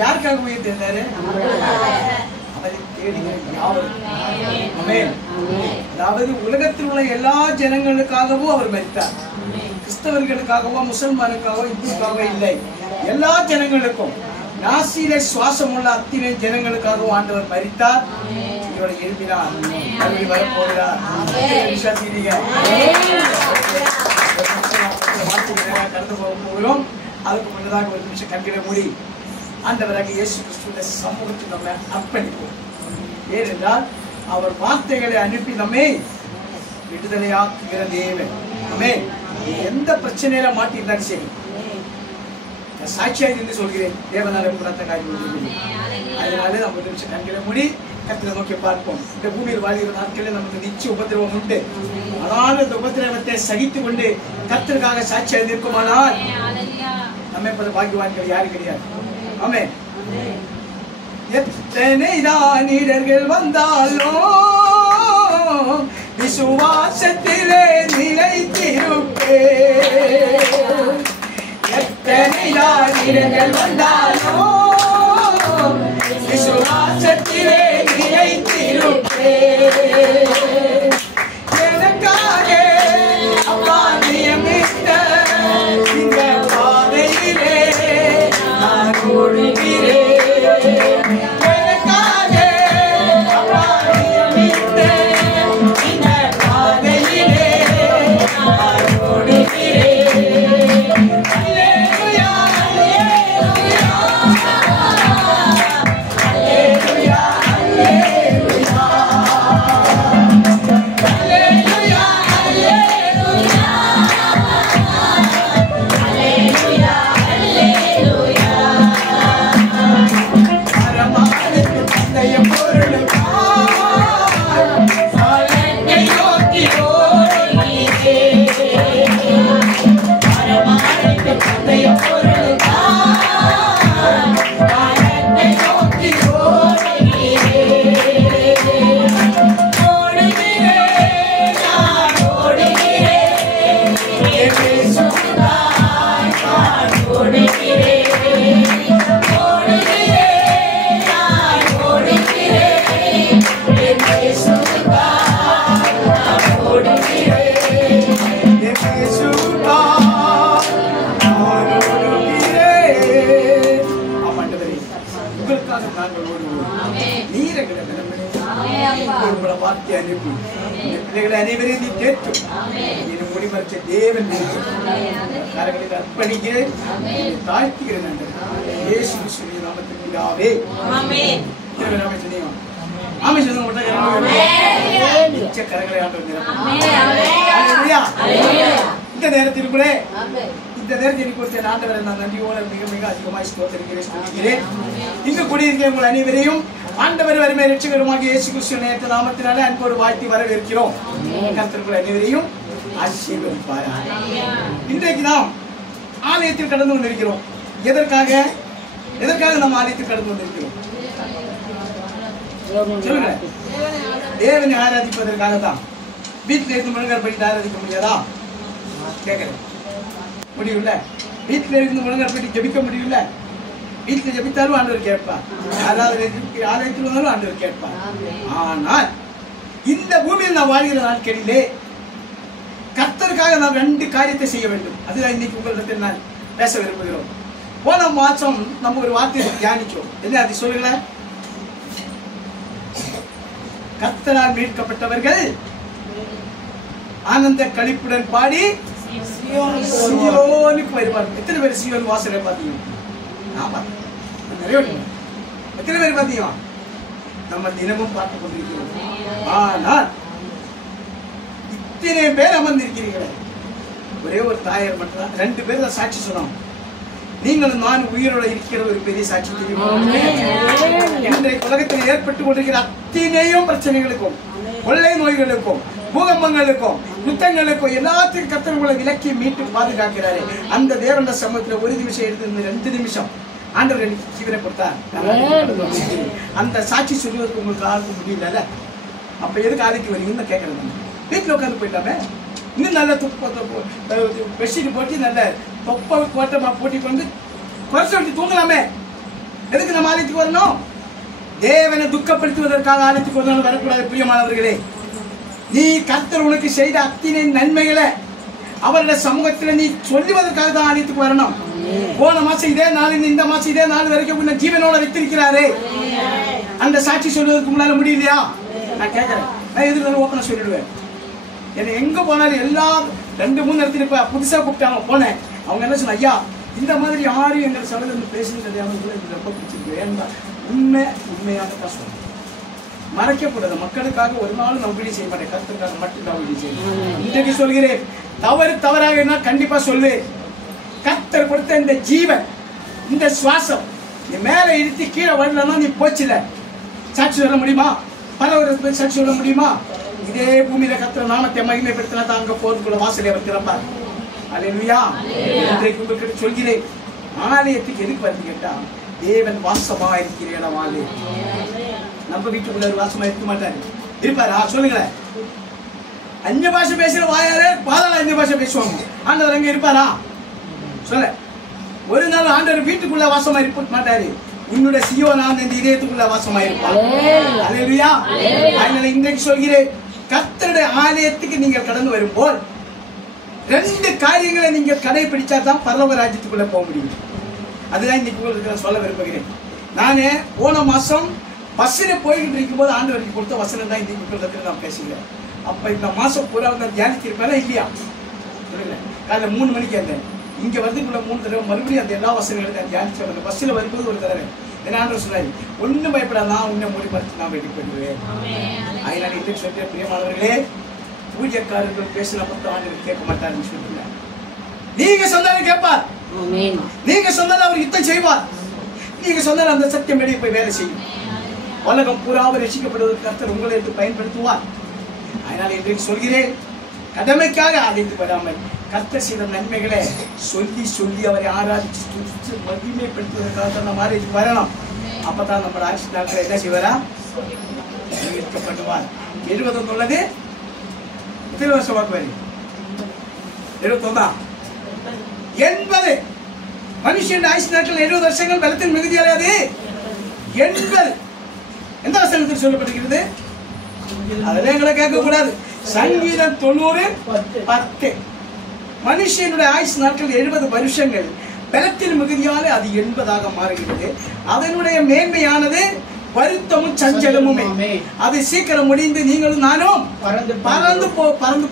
யாருக்காக உயிர் தெரிந்தாரு? அவரை தேடுகிற யாவரும். ஆமென். அதாவது உலகத்தில் உள்ள எல்லா ஜனங்களுக்காகவும் அவர் மரித்தார். கிறிஸ்தவர்களுக்காகவோ முசல்மானுக்காகவோ இந்துக்காகவோ இல்லை, எல்லா ஜனங்களுக்கும், நாசியிலே சுவாசம் உள்ள அத்தனை ஜனங்களுக்காகவும் ஆண்டவர் மரித்தார். இதோட எழுப்பினார், வரப்போகிறார். கடந்து போகிறோம். அதுக்கு முன்னதாக ஒரு நிமிஷம் கண்களை மூடி ஆண்டவராக இயேசு கிறிஸ்துவின் சமூகத்தில் நம்ம அர்ப்பணிப்போம். ஏனென்றால் அவர் வார்த்தைகளை அனுப்பி நம்மை விடுதலையாக்குகிற தேவன். ஆமென். எந்த பிரச்சனையில மாட்டிருந்தாலும் சரி, சாட்சியாக இருந்து சொல்கிறேன், தேவனால கூடாத காரியம். அதனால நம்ம ஒரு நிமிஷம் கண்களை மூடி கர்த்தரை நோக்கி பார்ப்போம். இந்த பூமியில் வாழ்கிற நாட்களில் நமக்கு நிச்சய உபத்திரவம் உண்டு. ஆனால் அந்த உபத்திரவத்தை சகித்துக் கொண்டு கர்த்தருக்காக சாட்சியாக இருக்குமானால் நம்ம இப்ப பாக்கியவான்கள் யாரும் கிடையாது. ஆமென். எத்தனை தானிடர்கள் வந்தாலும் விசுவாசத்திலே நிலைத்திருப்பே. எத்தனை தானிடர்கள் வந்தாலும் விசுவாசத்திலே நிலைத்திருப்பே. எனக்காக அப்பா நியமித்த இந்த பாதையிலே நான் ஓடுகிறேன். அனைவரையும் நீ தேற்றும் முடிமற்ற தேவன் கரங்களில் அர்ப்பணிக்கிறேன், தாழ்த்துகிறேன். இயேசு கிறிஸ்துவின் நாமத்தில் பிதாவே. ஆமென். கரங்களை ஆண்டவர் இந்த நேரத்தில் கூட இந்த நேரத்தில் கொடுத்த ஆண்டவரை நான் நன்றியோடு மிக மிக அதிகமாக ஸ்தோத்திரிக்கிறேன். இங்கு கூடியிருக்கிற உங்கள் அனைவரையும் ஆண்டவர் வறுமை ரட்சகருமாக இயேசு கிறிஸ்துவின் நேரத்த நாமத்தினாலே அன்போடு வாழ்த்தி வரவேற்கிறோம். கர்த்தர் அனைவரையும் ஆசீர்வதிப்பாராக. இன்றைக்கு நாம் ஆலயத்தில் கடந்து கொண்டிருக்கிறோம். எதற்காக நாம் ஆலயத்தில் கடந்து கொண்டிருக்கிறோம்? சொல்லுங்க. தேவனை ஆராதிப்பதற்காக தான். வீட்டில் இருந்து முழங்கால் படித்து ஆராதிக்க முடியாதா? கேட்கிறேன். முடியும்ல? வீட்டில் இருந்து முழங்கால் படித்து ஜெபிக்க முடியும்ல? வீட்டில் ஜெபித்தாலும் ஆண்டவர் கேட்பார், ஆலயத்தில் வந்தாலும் ஆண்டவர் கேட்பார். ஆனால் இந்த பூமியில் நாம் வாழ்கிற நாட்களிலே கர்த்தருக்காக நாம் 2 காரியத்தை செய்ய வேண்டும். அதுதான் இன்னைக்கு உங்களிடத்தில் நான் பேச விரும்புகிறோம். போன மாசம் நம்ம ஒரு வார்த்தையை தியானிச்சோம். என்ன அது சொல்லுங்கள? கர்த்தரால் மீட்கப்பட்டவர்கள் ஆனந்த களிப்புடன் பாடி சியோனுக்கு வருவார்கள். எத்தனை பேர் சியோன் வாசலை பார்த்தீங்க? நான் பார்த்தேன். எத்தனை பேர் பார்த்தீங்க? நம்ம தினமும் பார்த்துக் கொண்டிருக்கிறோம். ஆனால் இத்தனை பேர் அமர்ந்திருக்கிறீர்களே, ஒரே ஒரு தாயார் மட்டும் தான், 2 பேர் தான் சாட்சி சொன்னாங்க. நீங்களும் நான் உயிரோட இருக்கிற ஒரு பெரிய சாட்சி தெரியுமா? இன்றைக்கு உலகத்தில் ஏற்பட்டு கொண்டிருக்கிற அத்தனையும் பிரச்சனைகளுக்கும், கொள்ளை நோய்களுக்கும், பூகம்பங்களுக்கும், யுத்தங்களுக்கும் எல்லாத்துக்கும் கர்த்தர் உங்களை விலக்கி மீட்டு பாதுகாக்கிறாரு. அந்த தேவண்ட சமூகத்தில் ஒரு நிமிஷம் எடுத்து 2 நிமிஷம் ஆண்டவர் எனக்கு ஜீவனை கொடுத்தார். அந்த சாட்சி சொல்லுவதற்கு உங்களுக்கு யாருக்கும் முடியல. அப்ப எதுக்கு ஆதிக்கு வரீங்கன்னு கேட்கறது. வீட்டில் உட்காந்து போயிட்டாமே, இன்னும் நல்ல பெட்ஷீட் போட்டு நல்ல தொப்பை கோட்டமா போட்டி வந்து குறைச்சி விட்டு தூங்கலாமே. எதுக்கு நம்ம ஆலயத்துக்கு வரணும்? தேவனை துக்கப்படுத்துவதற்காக ஆலயத்துக்கு வரக்கூடாது. பிரியமானவர்களே, நீ கர்த்தர் உனக்கு செய்த அத்தனை நன்மைகளை அவருடைய சமூகத்தில் நீ சொல்லுவதற்காக தான் ஆலயத்துக்கு வரணும். போன மாசம் இதே நாள், இந்த மாசம் இதே நாள் வரைக்கும் உன்னை ஜீவனோட வைத்திருக்கிறாரே, அந்த சாட்சி சொல்வதற்கு முன்னால முடியலையா? நான் கேட்கறேன். நான் எதிர்த்து ஓப்பனா சொல்லிடுவேன். என்னை எங்க போனாலும் எல்லா 2-3 இடத்துல புதுசா கூப்பிட்டாங்க. போனேன். அவங்க என்ன சொன்ன, ஐயா இந்த மாதிரி யாரும் எங்கள் சபையில இருந்து பேசுகிறது அவங்களுக்கு ரொம்ப பிடிச்சிருக்கு. ஏன்னா உண்மையாக தான் சொல்றேன். மறைக்கப்படாது. மக்களுக்காக ஒரு நாளும் நான் வீடு செய்ய மாட்டேன். கர்த்தருக்காக மட்டும்தான் வீடு செய்வேன். இன்றைக்கு சொல்கிறேன், தவறாக என்ன கண்டிப்பா சொல்வேன். கர்த்தர் கொடுத்த இந்த ஜீவன், இந்த சுவாசம் நீ மேல இழுத்து கீழே வரலன்னா நீ போச்சுல. சாட்சி சொல்ல முடியுமா? பல சாட்சி சொல்ல முடியுமா? இதே பூமியில கர்த்தர் நாமத்தை மகிமைப்படுத்தினா தான் அங்க போறதுக்குள்ள வாசலை அவர் திறப்பார். அல்லேலூயா. இன்றைக்கு உங்களுக்கு சொல்கிறேன், ஆலயத்துக்கு எதுக்கு வந்து கேட்டா, தேவன் வாசமா இருக்கிற இடம் ஆலயம். நம்ம வீட்டுக்குள்ள ஒரு வாசமா இருக்க மாட்டாரு. இருப்பாரா? சொல்லுங்களேன். அந்நிய பாஷை பேசுற வாயாரே பாதாள அந்நிய பாஷை பேசுவாங்க. ஆண்டவர் அங்க இருப்பாரா? சொல்ல. ஒரு நாள் ஆண்டவர் வீட்டுக்குள்ள வாசமா இருக்க மாட்டாரு. உன்னுடைய சியோனான இந்த இதயத்துக்குள்ள வாசமா இருப்பார். அல்லேலூயா. அதனால இன்றைக்கு சொல்கிறேன், கர்த்தருடைய ஆலயத்துக்கு நீங்கள் கடந்து வரும்போது 2 காரியங்களை நீங்கள் கடைபிடிச்சா தான் பரலோக ராஜ்யத்துக்குள்ள போக முடியும். அதுதான் இன்னைக்கு உங்களுக்கு சொல்ல விரும்புகிறேன். நானே போன மாசம் பஸ்ஸில் போய்கிட்டு இருக்கும்போது ஆண்டவருக்கு கொடுத்த வசனம் தான் இன்னைக்கு நான் பேசுகிறேன். அப்ப இந்த மாசம் பூரா நான் தியானிச்சிருப்பேனா இல்லையா? காலையில் 3 மணிக்கு இருந்தேன். இங்க வரதுக்குள்ள 3 தடவை மறுபடியும் அந்த எல்லா வசனங்களும் நான் தியானிச்சு வந்தேன். பஸ்ஸில் வரும்போது ஒரு தடவை என்ன ஆண்டவர் சொன்னாரு, ஒன்றும் பயப்படாதான், உன்னை மூடி மறைச்சு நான் வெட்டி போயிடுவேன். அதனால இன்றைக்கு சொல்ற பிரியமானவர்களே, பூஜ்யக்காரர்கள் பேசின மட்டும் ஆண்டவர் கேட்க மாட்டாருன்னு சொல்லுங்க. நீங்க சொன்னாலும் கேட்பார். நீங்க சொன்னாலும் அவர் யுத்தம் செய்வார். நீங்க சொன்னாலும் அந்த சத்தியம் வெளியே போய் வேலை செய்யும். உலகம் பூராவை ரசிக்கப்படுவதற்கு கர்த்தர் உங்களை எடுத்து பயன்படுத்துவார். அதனால இன்றைக்கு சொல்கிறேன், கடமைக்காக ஆலயத்துக்கு வராமல் கர்த்தர் செய்த நன்மைகளை சொல்லி சொல்லி அவரை ஆராதிச்சு மகிமைப்படுத்துவதற்காக தான் நம்ம ஆலயத்துக்கு வரணும். அப்பதான் நம்ம ஆட்சி நாட்களை என்ன செய்வாரா? இருக்கப்படுவார். 70 உள்ளது எத்தனை வருஷம் வாக்குவாரி? 71. 80 மனுஷன் ஆயுஷ் நாட்கள் 70 வருஷங்கள் பலத்தின் மிகுதியானது. 80 எந்த வசனத்தில் சொல்லப்பட்டிருக்கிறது? அதெல்லாம் எங்களை கேட்க கூடாது. சங்கீதம் 90:10. மனுஷனுடைய ஆயுஷ் நாட்கள் 70 வருஷங்கள், பலத்தின் மிகுதியால அது 80ஆக மாறுகிறது. அதனுடைய மேன்மையானது வருத்தமும் சஞ்சலமுமே. அது சீக்கிரம் முடிந்து நீங்களும் நானும் பறந்து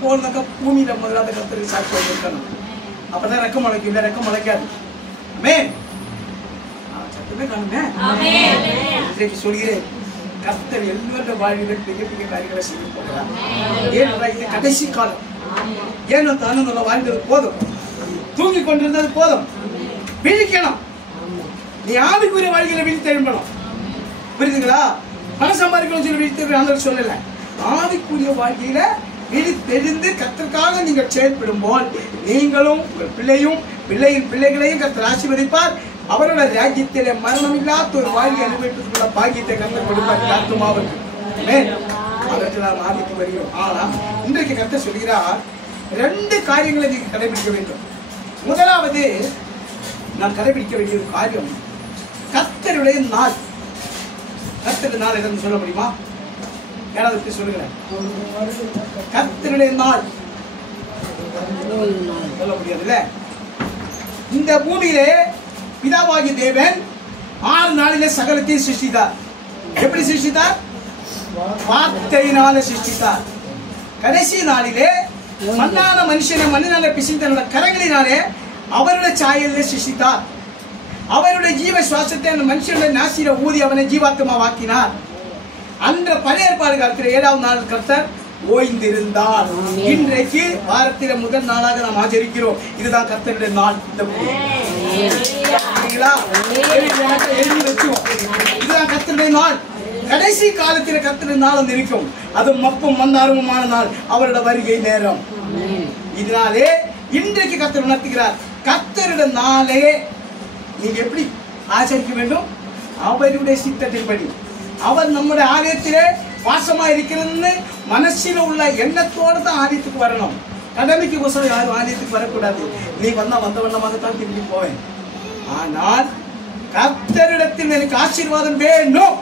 போறதுக்கு பூமியில முதலாவது கர்த்தருக்கு சாட்சி இருக்கணும். அப்பதான் ரெக்கம் முளைக்கும். இல்ல ரெக்கம் முளைக்காது. சத்தமே காணுமே. இன்றைக்கு சொல்கிறேன், கர்த்தர் எல்லாருடைய வாழ்விலும் பெரிய பெரிய காரியங்களை செய்ய போகிறார். ஏன்னா இது கடைசி காலம். ஏன்னா தானும் வாழ்ந்தது போதும், தூங்கி கொண்டிருந்தது போதும். விழிக்கணும். நீ ஆவிக்குரிய வாழ்க்கையில விழித்து எழும்பணும். புரியுதுங்களா? பணம் சம்பாதிக்கணும் சொல்லி விழித்து சொல்லல. ஆவிக்குரிய வாழ்க்கையில விழித்தெழுந்து கர்த்தருக்காக நீங்கள் செயல்படும் போல் நீங்களும் உங்கள் பிள்ளையும் பிள்ளையின் பிள்ளைகளையும் கர்த்தர் ஆசீர்வதிப்பார். அவரோட ராஜ்யத்திலே மரணம் இல்லாத ஒரு வாழ்க்கை அனுபவிப்பதற்குள்ள பாக்கியத்தை கர்த்தர் கொடுப்பார். ஆத்துமாவுக்கு அதற்கு நாம் ஆதித்து வருகிறோம். ஆனா இன்றைக்கு கர்த்தர் சொல்கிறார், 2 காரியங்களை நீங்க கடைபிடிக்க வேண்டும். முதலாவது நாம் கடைபிடிக்க வேண்டிய ஒரு காரியம், கர்த்தருடைய நாள். கர்த்தருடைய நாள் எதுன்னு சொல்ல முடியுமா? யாராவது சொல்லுங்களேன். கர்த்தருடைய நாள் சொல்ல முடியாதுல்ல. இந்த பூமியிலே பிதாவாகிய தேவன் 6 நாளிலே சகலத்தையும் சிருஷ்டித்தார். எப்படி சிருஷ்டித்தார்? வார்த்தையினால சிருஷ்டித்தார். கடைசி நாளிலே மண்ணான மனுஷனை மண்ணினால பிசைந்து தன்னுடைய கரங்களினாலே அவருடைய சாயலிலே சிருஷ்டித்தார். அவருடைய ஜீவ சுவாசத்தை அந்த மனுஷனுடைய நாசியில ஊதி அவனை ஜீவாத்மாவாக்கினார். அந்த பழைய ஏற்பாடு காலத்தில் 7ஆவது நாள் கர்த்தர் ஓய்ந்திருந்தார். இன்றைக்கு வாரத்தில முதல் நாளாக நாம் ஆச்சரிக்கிறோம். இதுதான் கர்த்தருடைய நாள். இதுதான் கர்த்தருடைய நாள். கடைசி காலத்தில் கர்த்தருடைய நாள் வந்து இருக்கும். அது மப்பும் மந்தாரமுமான நாள், அவருடைய வருகை நேரம். இதனாலே இன்றைக்கு கர்த்தர் உணர்த்துகிறார், கர்த்தருடைய நாளே நீங்க எப்படி ஆச்சரிக்க வேண்டும்? அவருடைய சித்தத்தின்படி. அவர் நம்முடைய ஆலயத்திலே வாசமா இருக்கிறதுன்னு மனசில உள்ள எண்ணத்தோடு தான் ஆலயத்துக்கு வரணும். கடமைக்கு கோசம் யாரும் ஆலயத்துக்கு வரக்கூடாது. நீ வந்தா வந்த வண்ணமாகத்தான் திரும்பி போவேன். ஆனால் கர்த்தரிடத்தில் எனக்கு ஆசீர்வாதம் வேண்டும்,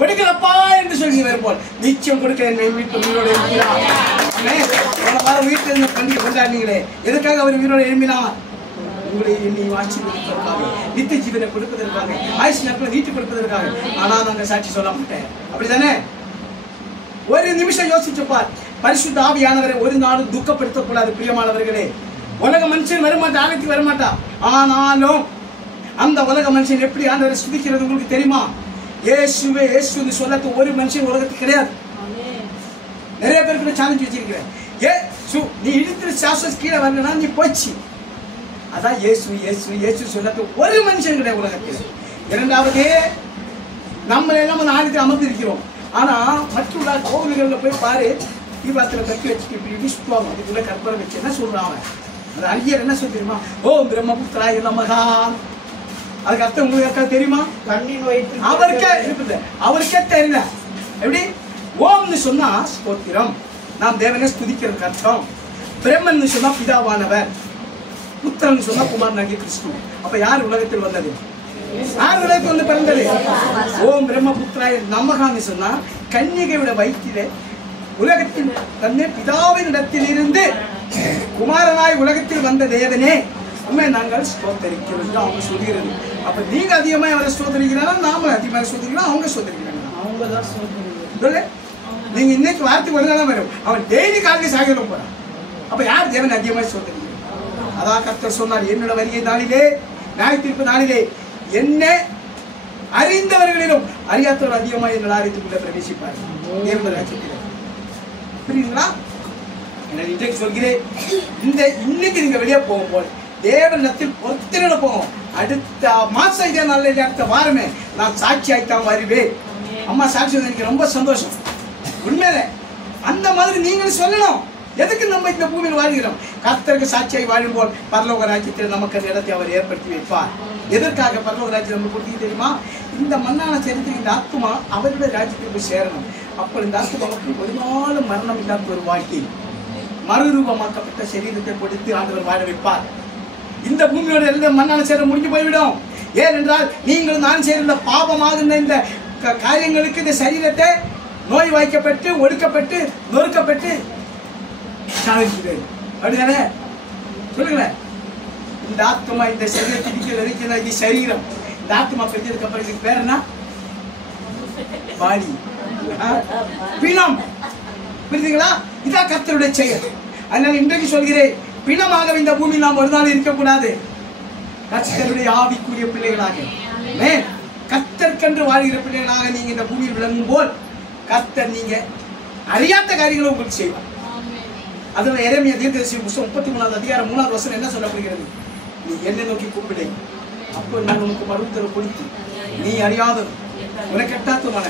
கொடுக்கலப்பா என்று சொல்லி வரும்போது நிச்சயம் கொடுக்க என்னை வீட்டு உயிரோடு எழுப்பினார். வீட்டில் இருந்து பண்டிகை கொண்டாடினீங்களே, எதுக்காக அவர் உயிரோடு எழுப்பினார்? உங்களை என்னை ஆசீர்வதிப்பதற்காக, நித்திய ஜீவனை கொடுப்பதற்காக, ஆயுஷ் நாட்களை நீட்டி கொடுப்பதற்காக. ஆனால் நாங்கள் சாட்சி சொல்ல மாட்டேன், அப்படித்தானே? ஒரு நிமிஷம் யோசிச்சுப்பார். பரிசுத்த ஆவியானவரை ஒரு நாளும் துக்கப்படுத்தக்கூடாது பிரியமானவர்களே. உலக மனுஷன் வரமாட்டா, ஆலயத்துக்கு வரமாட்டா. ஆனாலும் அந்த உலக மனுஷன் எப்படி ஆண்டவரை ஸ்துதிக்கிறது உங்களுக்கு தெரியுமா? இயேசுவே இயேசுன்னு சொல்லத்து ஒரு மனுஷன் உலகத்துக்கு கிடையாது. நிறைய பேருக்கு சேலஞ்ச் வச்சிருக்கிறேன். ஏசு நீ இழுத்து சாசஸ் கீழே வரலன்னா நீ போச்சு. அதான் இயேசு இயேசு இயேசு சொல்லத்து ஒரு மனுஷன் கிடையாது உலகத்தில். இரண்டாவது, நம்ம எல்லாம் அந்த ஆலயத்தில் அமர்ந்திருக்கிறோம். ஆனா மற்றுள்ள கோவில்களில் போய் பாரு, தீபாத்திர கட்டி வச்சுட்டு இப்படி இடிச்சுவாங்க. அதுக்குள்ள கற்பனை வச்சு என்ன சொல்றான் அவன்? அந்த ஐயர் என்ன சொல்ல தெரியுமா? ஓம் பிரம்மபுத்திராய நமஹா. அதுக்கு அர்த்தம் உங்களுக்கு தெரியுமா? அவருக்கே இருக்குது, அவருக்கே தெரியல. எப்படி? ஓம்னு சொன்னா ஸ்தோத்திரம், நாம் தேவனை ஸ்துதிக்கிறது அர்த்தம். பிரம்மன் சொன்னா பிதாவானவர், புத்திரன் சொன்னா குமாரனாகிய கிறிஸ்து. அப்ப யார் உலகத்தில் வந்தது? யார் உலகத்தில் வந்து பிறந்தது? ஓம் பிரம்மபுத்திராய நமகான்னு சொன்னா கன்னிகையோட வயிற்றிலே உலகத்தில் தன்னை பிதாவின் இடத்தில் இருந்து குமாரனாய் உலகத்தில் வந்த தேவனே உண்மை நாங்கள் ஸ்தோத்தரிக்கிறோம் அவங்க சொல்கிறது. அப்ப நீங்க அதிகமா அவரை ஸ்தோத்தரிக்கிறாங்க, நாம அதிகமாக ஸ்தோத்தரிக்கிறோம், அவங்க ஸ்தோத்தரிக்கிறாங்க. அவங்க தான் ஸ்தோத்தரிக்கிறாங்க. நீங்க இன்னைக்கு வார்த்தைக்கு ஒரு நாள் வரும், அவன் டெய்லி காலையில் சாயங்காலம் போறான். அப்ப யார் தேவனை அதிகமாக ஸ்தோத்தரிக்கிறாங்க? அதான் கர்த்தர் சொன்னார், என்னோட வருகை நாளிலே, நியாய தீர்ப்பு நாளிலே என்ன அறிந்தவர்களிலும் அறியாதவர் அதிகமாக என்னோட ஆலயத்துக்குள்ள பிரவேசிப்பார். தேவனுடைய ராஜ்யத்தில். புரியுதுங்களா? இன்றைக்கு சொல்கிறேன், இன்னைக்கு நீங்க வெளியே போகும்போது தேவனிடத்தில் பொறுத்திட போகும். அடுத்த மாசம் இதே நாள், அடுத்த வாரமே நான் சாட்சி ஆயித்தான் வருவேன். அம்மா சாட்சி எனக்கு ரொம்ப சந்தோஷம். உண்மையில அந்த மாதிரி நீங்களும் சொல்லணும். எதுக்கு நம்ம இந்த பூமியில் வாழ்கிறோம்? கர்த்தருக்கு சாட்சியாய் வாழும்போது பரலோக ராஜ்யத்தில் நமக்கு அந்த இடத்தை அவர் ஏற்படுத்தி வைப்பார். எதற்காக பரலோக ராஜ்யம் நம்ம கொடுத்தீங்க தெரியுமா? இந்த மண்ணான சரித்திர இந்த ஆத்மா அவருடைய ராஜ்யத்தில் போய் சேரணும். அப்போ இந்த ஆத்மாவுக்கு ஒரு நாள் மரணம் இல்லாத ஒரு வாழ்க்கை, மறுரூபமாக்கப்பட்ட சரீரத்தை கொடுத்து ஆண்டவர் வாழ வைப்பார். இந்த பூமியோட எழுத மண்ணான சேர முடிஞ்சு போய்விடும். ஏனென்றால் நீங்கள் நான் சேர்ந்த பாவமாகின்ற இந்த காரியங்களுக்கு இந்த சரீரத்தை நோய் வாய்க்கப்பட்டு, ஒடுக்கப்பட்டு, நொறுக்கப்பட்டு அப்படிதானே? சொல்லுங்களேன். இந்த ஆத்மா இந்த சரீரத்தை இருக்கிற இது சரீரம். இந்த ஆத்மா பெற்றதுக்கு அப்புறம் இதுக்கு பேர் என்ன? பாடி, பிணம். புரியுதுங்களா? இதான் கர்த்தருடைய செயல். அதனால இன்றைக்கு சொல்கிறேன், பிணமாக இந்த பூமியில் நாம் ஒரு நாள் இருக்கக்கூடாது. கர்த்தருடைய ஆவிக்குரிய பிள்ளைகளாக, கர்த்தர்க்கென்று வாழ்கிற பிள்ளைகளாக நீங்க இந்த பூமியில் விளங்கும் போல் கர்த்தர் நீங்க அறியாத காரியங்களை உங்களுக்கு செய்வார். அதுல எரேமியா தீர்க்கதரிசி புத்தகம் 33வது அதிகாரம் 3வது வசனம் என்ன சொல்லப்படுகிறது? நீ என்னை நோக்கி கூப்பிடு, அப்போ நான் உனக்கு மறுத்தர கொடுத்து நீ அறியாதது உனக்கு எட்டாத்துமான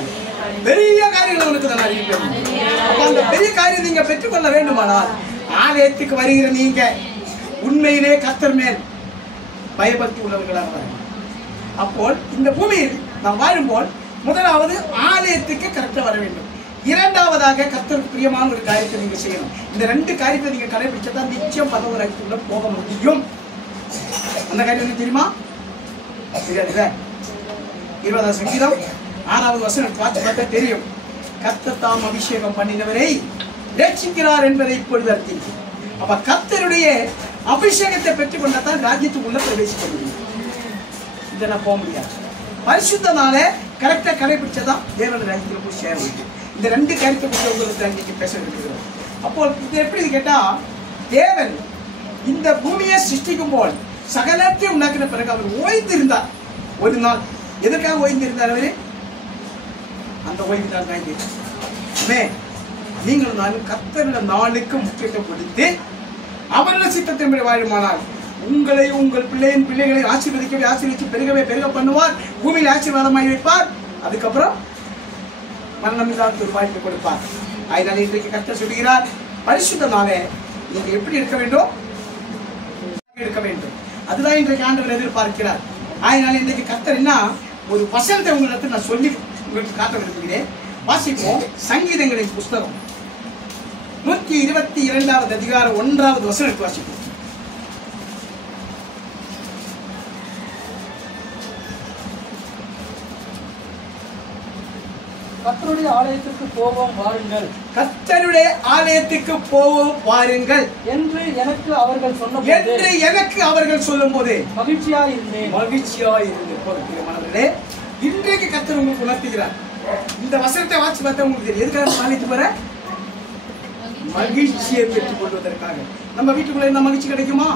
பெரிய காரியங்கள் உனக்கு தான் அறிவிப்பேன். அந்த பெரிய காரியம் நீங்க பெற்றுக்கொள்ள வேண்டுமானால் ஆலயத்துக்கு வருகிற நீங்க உண்மையிலே கர்த்தர் மேல் பயபக்தி உள்ளவர்களாக வர. அப்போ இந்த பூமியில் நாம் வாழும்போது முதலாவது ஆலயத்துக்கு கரெக்டா வர வேண்டும். இரண்டாவதாக கர்த்தருக்கு பிரியமான ஒரு காரியத்தை நீங்க செய்யணும். இந்த ரெண்டு காரியத்தை நீங்க கடைபிடிச்சா நிச்சயம் பரலோக ராஜ்யத்துக்குள்ள போக முடியும். அந்த காரியம் தெரியுமா? 20வது சங்கீதம் 6வது வசனம் பார்த்தா தெரியும். கர்த்தர் தாம் அபிஷேகம் பண்ணினவரை ரட்சிக்கிறார் என்பதை இப்பொழுது அறிந்தீர்கள். அப்ப கர்த்தருடைய அபிஷேகத்தை பெற்றுக் கொண்டாதான் ராஜ்யத்துக்குள்ள பிரவேசிக்க முடியும். இதெல்லாம் போக முடியாது. பரிசுத்தனாலே கரெக்டா கடைபிடிச்சதான் தேவனுடைய ராஜ்யத்தில் போய் சேர முடியும். இந்த ரெண்டு காரியத்தை பற்றி உங்களுக்கு இன்னைக்கு பேச இருக்கிறோம். அப்போ இது எப்படி கேட்டா, தேவன் இந்த பூமியை சிருஷ்டிக்கும் போல் சகலத்தையும் உண்டாக்கின பிறகு அவர் ஓய்ந்திருந்தார் ஒரு நாள். எதற்காக ஓய்ந்திருந்தார் அவரு? அந்த ஓய்வு தான். நீங்கள் நானும் கர்த்தருடைய நாளுக்கு முக்கியத்துவம் கொடுத்து அவருடைய சித்தத்தின்படி வாழுமானால் உங்களை உங்கள் பிள்ளைகளை ஆசீர்வதிச்சு பெருக பண்ணுவார். பூமியில் ஆசீர்வாதமாய் வைப்பார். அதுக்கப்புறம் மரணம் இல்லாத ஒரு வாய்ப்பு கொடுப்பார். அதனால இன்றைக்கு கர்த்தர் சொல்கிறார், பரிசுத்தனாலே நீங்க எப்படி இருக்க வேண்டும்? இருக்க வேண்டும். அதுதான் இன்றைக்கு ஆண்டவர் எதிர்பார்க்கிறார். அதனால இன்றைக்கு கர்த்தர் என்ன ஒரு வசனத்தை உங்களுக்கு நான் சொல்லி உங்களுக்கு காட்ட விரும்புகிறேன். வாசிப்போம். சங்கீதங்களின் புஸ்தகம் 122வது அதிகாரம் 1வது வசனத்தை வாசிப்போம். கர்த்தருடைய ஆலயத்துக்கு போவோம் வாருங்கள், கர்த்தருடைய ஆலயத்துக்கு போவோம் வாருங்கள் என்று எனக்கு அவர்கள் சொல்லும்போது மகிழ்ச்சியாய் இருந்தேன். மனதிலே இன்றைக்கு கர்த்தர் உங்களுக்கு உணர்த்துகிறார். இந்த வசனத்தை வாசி பார்த்தா உங்களுக்கு தெரியும். எதுக்காக ஆலயத்துக்கு வர? மகிழ்ச்சியை பெற்றுக் கொள்வதற்காக. நம்ம வீட்டுக்குள்ள என்ன மகிழ்ச்சி கிடைக்குமா?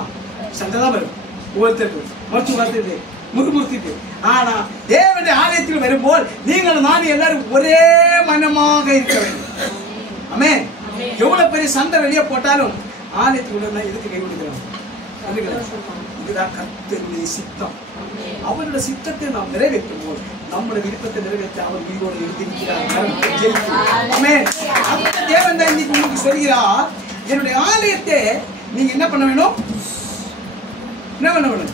சண்டைதான் வரும், ஒவ்வொருத்தருக்கு மறுத்து உணர்த்துது, முறுமுறுத்திட்டு. ஆனா தேவனுடைய ஆலயத்தில் வரும்போது நீங்கள் நான் எல்லாரும் ஒரே மனமாக இருக்க வேண்டும். ஆமென். எவ்வளவு பெரிய சண்டை வெளியே போட்டாலும் ஆலயத்துக்குள்ள எதுக்கு கைவிடுகிறோம்? இதுதான் கர்த்தருடைய சித்தம். அவருடைய சித்தத்தை நாம் நிறைவேற்றும் போது நம்முடைய விருப்பத்தை நிறைவேற்ற அவர் வீடோடு எழுதியிருக்கிறார். தேவன் தான் இன்னைக்கு உங்களுக்கு சொல்கிறார், என்னுடைய ஆலயத்தை நீங்க என்ன பண்ண வேணும்? என்ன பண்ண வேணும்?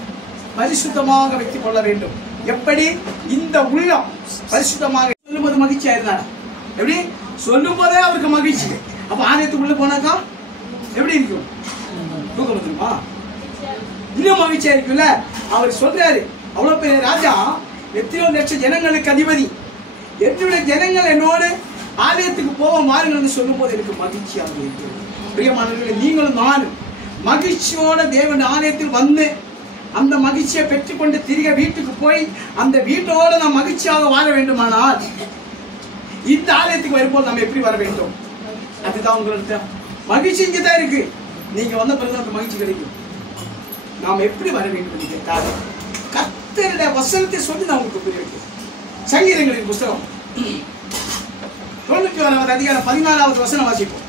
பரிசுத்தமாக வைத்துக் கொள்ள வேண்டும். எப்படி? இந்த உள்ளம் பரிசுத்தமாக சொல்லும்போது மகிழ்ச்சியா இருந்தார். எப்படி சொல்லும் போதே அவருக்கு மகிழ்ச்சி. அப்ப ஆலயத்துக்குள்ள போனாக்கா எப்படி இருக்கும்? தூக்கம் வந்துருமா? இன்னும் மகிழ்ச்சியா இருக்குல்ல. அவர் சொல்றாரு, அவ்வளவு பெரிய ராஜா, எத்தனையோ லட்சம் ஜனங்களுக்கு அதிபதி, என்னுடைய ஜனங்கள் என்னோடு ஆலயத்துக்கு போவோம் வாருங்கள் சொல்லும் போது எனக்கு மகிழ்ச்சியாக இருக்கிறது. பிரியமானவர்களே, நீங்களும் நானும் மகிழ்ச்சியோட தேவன் ஆலயத்தில் வந்து அந்த மகிழ்ச்சியை பெற்றுக்கொண்டு திரிக வீட்டுக்கு போய் அந்த வீட்டோட நாம் மகிழ்ச்சியாக வாழ வேண்டுமானால் இந்த ஆலயத்துக்கு வரும்போது நம்ம எப்படி வர வேண்டும்? அதுதான் உங்களுக்கு மகிழ்ச்சி இங்கதான் இருக்கு. நீங்க வந்த பிறகு அந்த மகிழ்ச்சி கிடைக்கும். நாம் எப்படி வர வேண்டும் என்று கேட்டால் கர்த்தருடைய வசனத்தை சொல்லி நான் உங்களுக்கு புரிய வைக்கிறேன். சங்கீதங்களின் புஸ்தகம் 91 அதிகாரம் 14வது வசனம் வாசிப்போம்.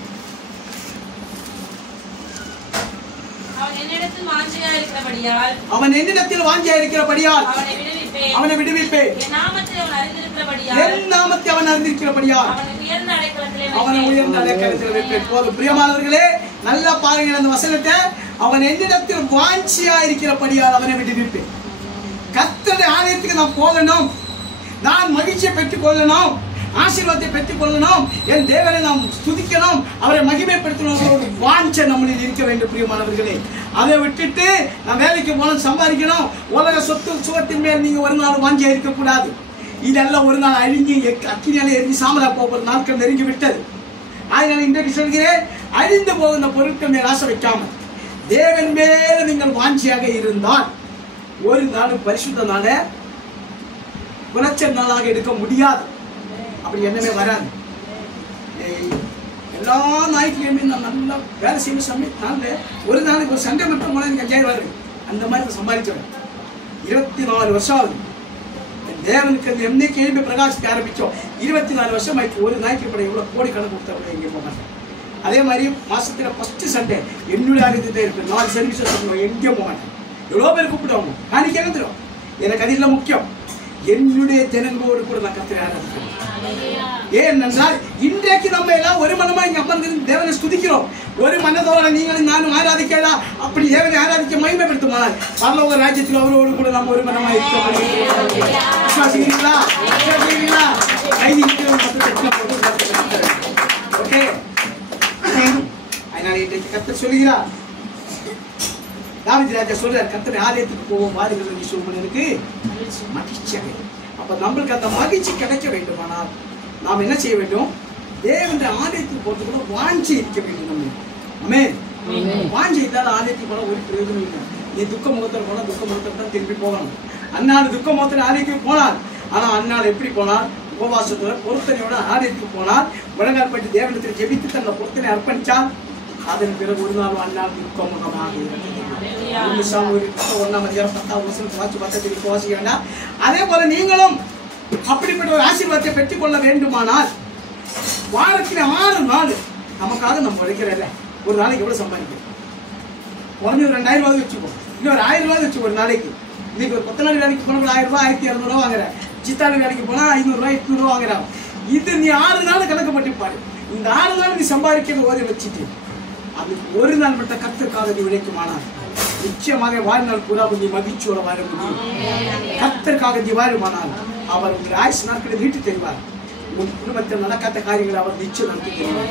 அவன் என்னிடத்தில் வாஞ்சையா இருக்கிறபடியால் அவனை விடுவிப்பேன். என் நாமத்தை அவன் அறிந்திருக்கிறபடியால் அவனை உயர்ந்த அடைக்கலத்தில் வைப்பேன். போதும். பிரியமானவர்களே, நல்லா பாருங்க அந்த வசனத்தை. அவன் என்னிடத்தில் வாஞ்சையா இருக்கிறபடியால் அவனை விடுவிப்பேன். கர்த்தருடைய ஆலயத்துக்கு நான் போகணும், நான் மகிழ்ச்சியை பெற்றுக் கொள்ளணும், ஆசீர்வாதத்தை பெற்றுக் கொள்ளணும், என் தேவனை நாம் துதிக்கணும், அவரை மகிமைப்படுத்தணும், வாஞ்சை நம்மளில் இருக்க வேண்டும். பிரியமானவர்களே, அதை விட்டுட்டு நான் வேலைக்கு போகணும், சம்பாதிக்கணும், உலக சொத்து சுகத்தின் மேல் நீங்க ஒரு நாள் வாஞ்சியா இருக்கக்கூடாது. இதெல்லாம் ஒரு நாள் அழிஞ்சு அக்கினியால எரிஞ்சு சாமலா போகிற நாட்கள் நெருங்கி விட்டது. அதனால இன்றைக்கு சொல்கிறேன், அழிந்து போகிற பொருட்கள் மேல் ஆசை வைக்காமல் தேவன் மேல நீங்கள் வாஞ்சியாக இருந்தால் ஒரு நாள் பரிசுத்த நாள குறைச்ச நாளாக எடுக்க முடியாது. அப்படி என்னமே வராது. எல்லா ஞாயிற்றுக்கிழமை நான் நல்லா வேலை செய்யும் சமயத்தினால ஒரு நாளைக்கு ஒரு சண்டை மட்டும் போனால் எனக்கு 5000 ரூபாய். அந்த மாதிரி சம்பாதிச்சவன் 24 வருஷம் ஆகுது. தேவனுக்கு அந்த எந்த கேள்வி பிரகாசிக்க ஆரம்பிச்சோம். 24 வருஷம் ஆயிடுச்சு. ஒரு ஞாயிற்றுக்கிழமை இவ்வளவு கோடி கணக்கு கொடுத்தவங்க எங்கே போக மாட்டேன். அதே மாதிரி மாசத்துல ஃபர்ஸ்ட் சண்டே என்னுடைய ஆலயத்தை இருக்கு. 4 சர்வீஸ் எங்கேயும் போக மாட்டேன். எவ்வளோ பேர் கூப்பிடுவாங்க. நான் கேட்கிறோம், எனக்கு அது இல்லை முக்கியம். என்னுடைய ஜனங்களோடு கூட நான் கர்த்தரை ஆராதிக்கிறேன். ஏனென்றால் இன்றைக்கு நம்ம எல்லாம் ஒரு மனமா இங்க அமர்ந்து தேவனை ஸ்துதிக்கிறோம். ஒரு மனதோட நீங்களும் நானும் ஆராதிக்கலாம். அப்படி தேவனை ஆராதிக்க மகிமைப்படுத்துமானால் பரலோக ராஜ்யத்தில் அவரோடு கூட நம்ம ஒரு மனமா இருக்கோம். விசுவாசிக்கிறீங்களா? ஓகே. அதனால இன்றைக்கு கர்த்தர் சொல்லுகிறார், தாவீது ராஜா சொல்றார், கர்த்தருடைய ஆலயத்துக்கு போவோம் வாருங்கள் என்று சொல்வதற்கு மகிழ்ச்சியாக. அப்ப நம்மளுக்கு அந்த மகிழ்ச்சி கிடைக்க வேண்டுமானால் நாம் என்ன செய்ய வேண்டும்? தேவனுடைய ஆலயத்துக்கு போறதுக்குள்ள வாஞ்சி இருக்க வேண்டும். நம்ம வாஞ்சி இல்லாத ஆலயத்துக்கு போனா ஒரு பிரயோஜனம் இல்லை. நீ துக்க முகத்தில் போனா துக்க முகத்தில் தான் திரும்பி போகணும். அந்நாள் துக்க முகத்தில் ஆலயத்துக்கு போனார். ஆனா அந்நாள் எப்படி போனார்? உபவாசத்தோட பொருத்தனையோட ஆலயத்துக்கு போனார். முழங்காற்பட்டு தேவனத்தில் ஜெபித்து தன்னை பொருத்தனை அர்ப்பணிச்சார். அதன் பிறகு ஒரு நாள் அந்நாள் துக்க முகமாக அதே போல நீங்களும் அப்படிப்பட்ட ஒரு ஆசீர்வாதத்தை பெற்றுக் கொள்ள வேண்டுமானால் வாரத்தில் 6 நாள் நமக்காக நம்ம உழைக்கிறத ஒரு நாளைக்கு எவ்வளவு சம்பாதிக்கிறோம்? குறைஞ்ச ஒரு 2000 ரூபாய் வச்சுக்கோ, இன்னொரு 1000 ரூபாய் வச்சு ஒரு நாளைக்கு. இன்னைக்கு ஒரு 10 நாள் வேலைக்கு போன 1000 ரூபாய் 1200 ரூபாய் வாங்குற. சித்தாள் வேலைக்கு போனா 500 ரூபாய் 800 ரூபாய் வாங்குறான். இது நீ 6 நாள் கணக்கப்பட்டு பாரு. இந்த 6 நாள் நீ சம்பாதிக்கிறது ஓதி வச்சுட்டு அது ஒரு நாள் மட்டும் கர்த்தருக்காக நீ உழைக்குமானால் நிச்சயமாக வாழ்நாள் பூரா நீ மகிழ்ச்சியோட வாழ முடியும். கர்த்தருக்காக நீ வாழுமானால் அவர் உங்கள் ஆயுசு நாட்களை நீட்டு தெரிவார். உன் குடும்பத்தில் நடக்காத காரியங்களை அவர் நிச்சயம் நடத்தி தருவார்.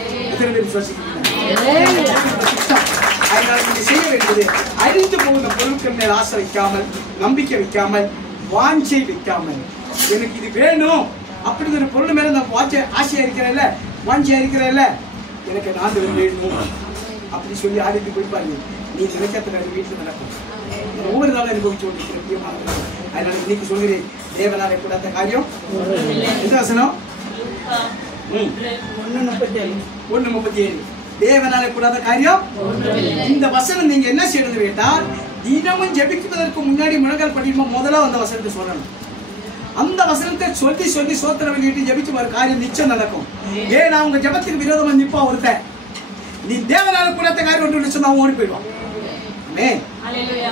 அதனால் நீங்க செய்ய வேண்டியது அழிந்து போகிற பொருட்கள் மேல் ஆசை வைக்காமல், நம்பிக்கை வைக்காமல், வாஞ்சை வைக்காமல், எனக்கு இது வேணும் அப்படி ஒரு பொருள் மேல நம்ம ஆசையா இருக்கிறேன்ல, வாஞ்சியா இருக்கிறேன்ல, எனக்கு நாடு வேணும் அப்படி சொல்லி ஆடிட்டு போய்ப்பாருங்க. நீ நினைக்கிறதுக்கு அது வீட்டில் நடக்கும். ஒவ்வொரு நாளும் அனுபவிச்சு கொண்டிருக்கிற. அதனால இன்னைக்கு சொல்கிறேன், தேவனாலே கூடாத காரியம். எந்த வசனம்? 1:37. தேவனாலே கூடாத காரியம். இந்த வசனம் நீங்க என்ன செய்யறது கேட்டால், தினமும் ஜெபிக்குவதற்கு முன்னாடி முழங்கால் படிக்குமா முதல்ல அந்த வசனத்தை சொல்லணும். அந்த வசனத்தை சொல்லி சொல்லி சோத்திரம் வெளியிட்டு ஜெபிச்சு ஒரு காரியம் நிச்சயம் நடக்கும். ஏன்னா உங்க ஜெபத்துக்கு விரோதமா நிப்பா ஒருத்தன், நீ தேவனால கூடாத காரியம் ஒன்று சொன்னா ஓடி போயிடுவான்.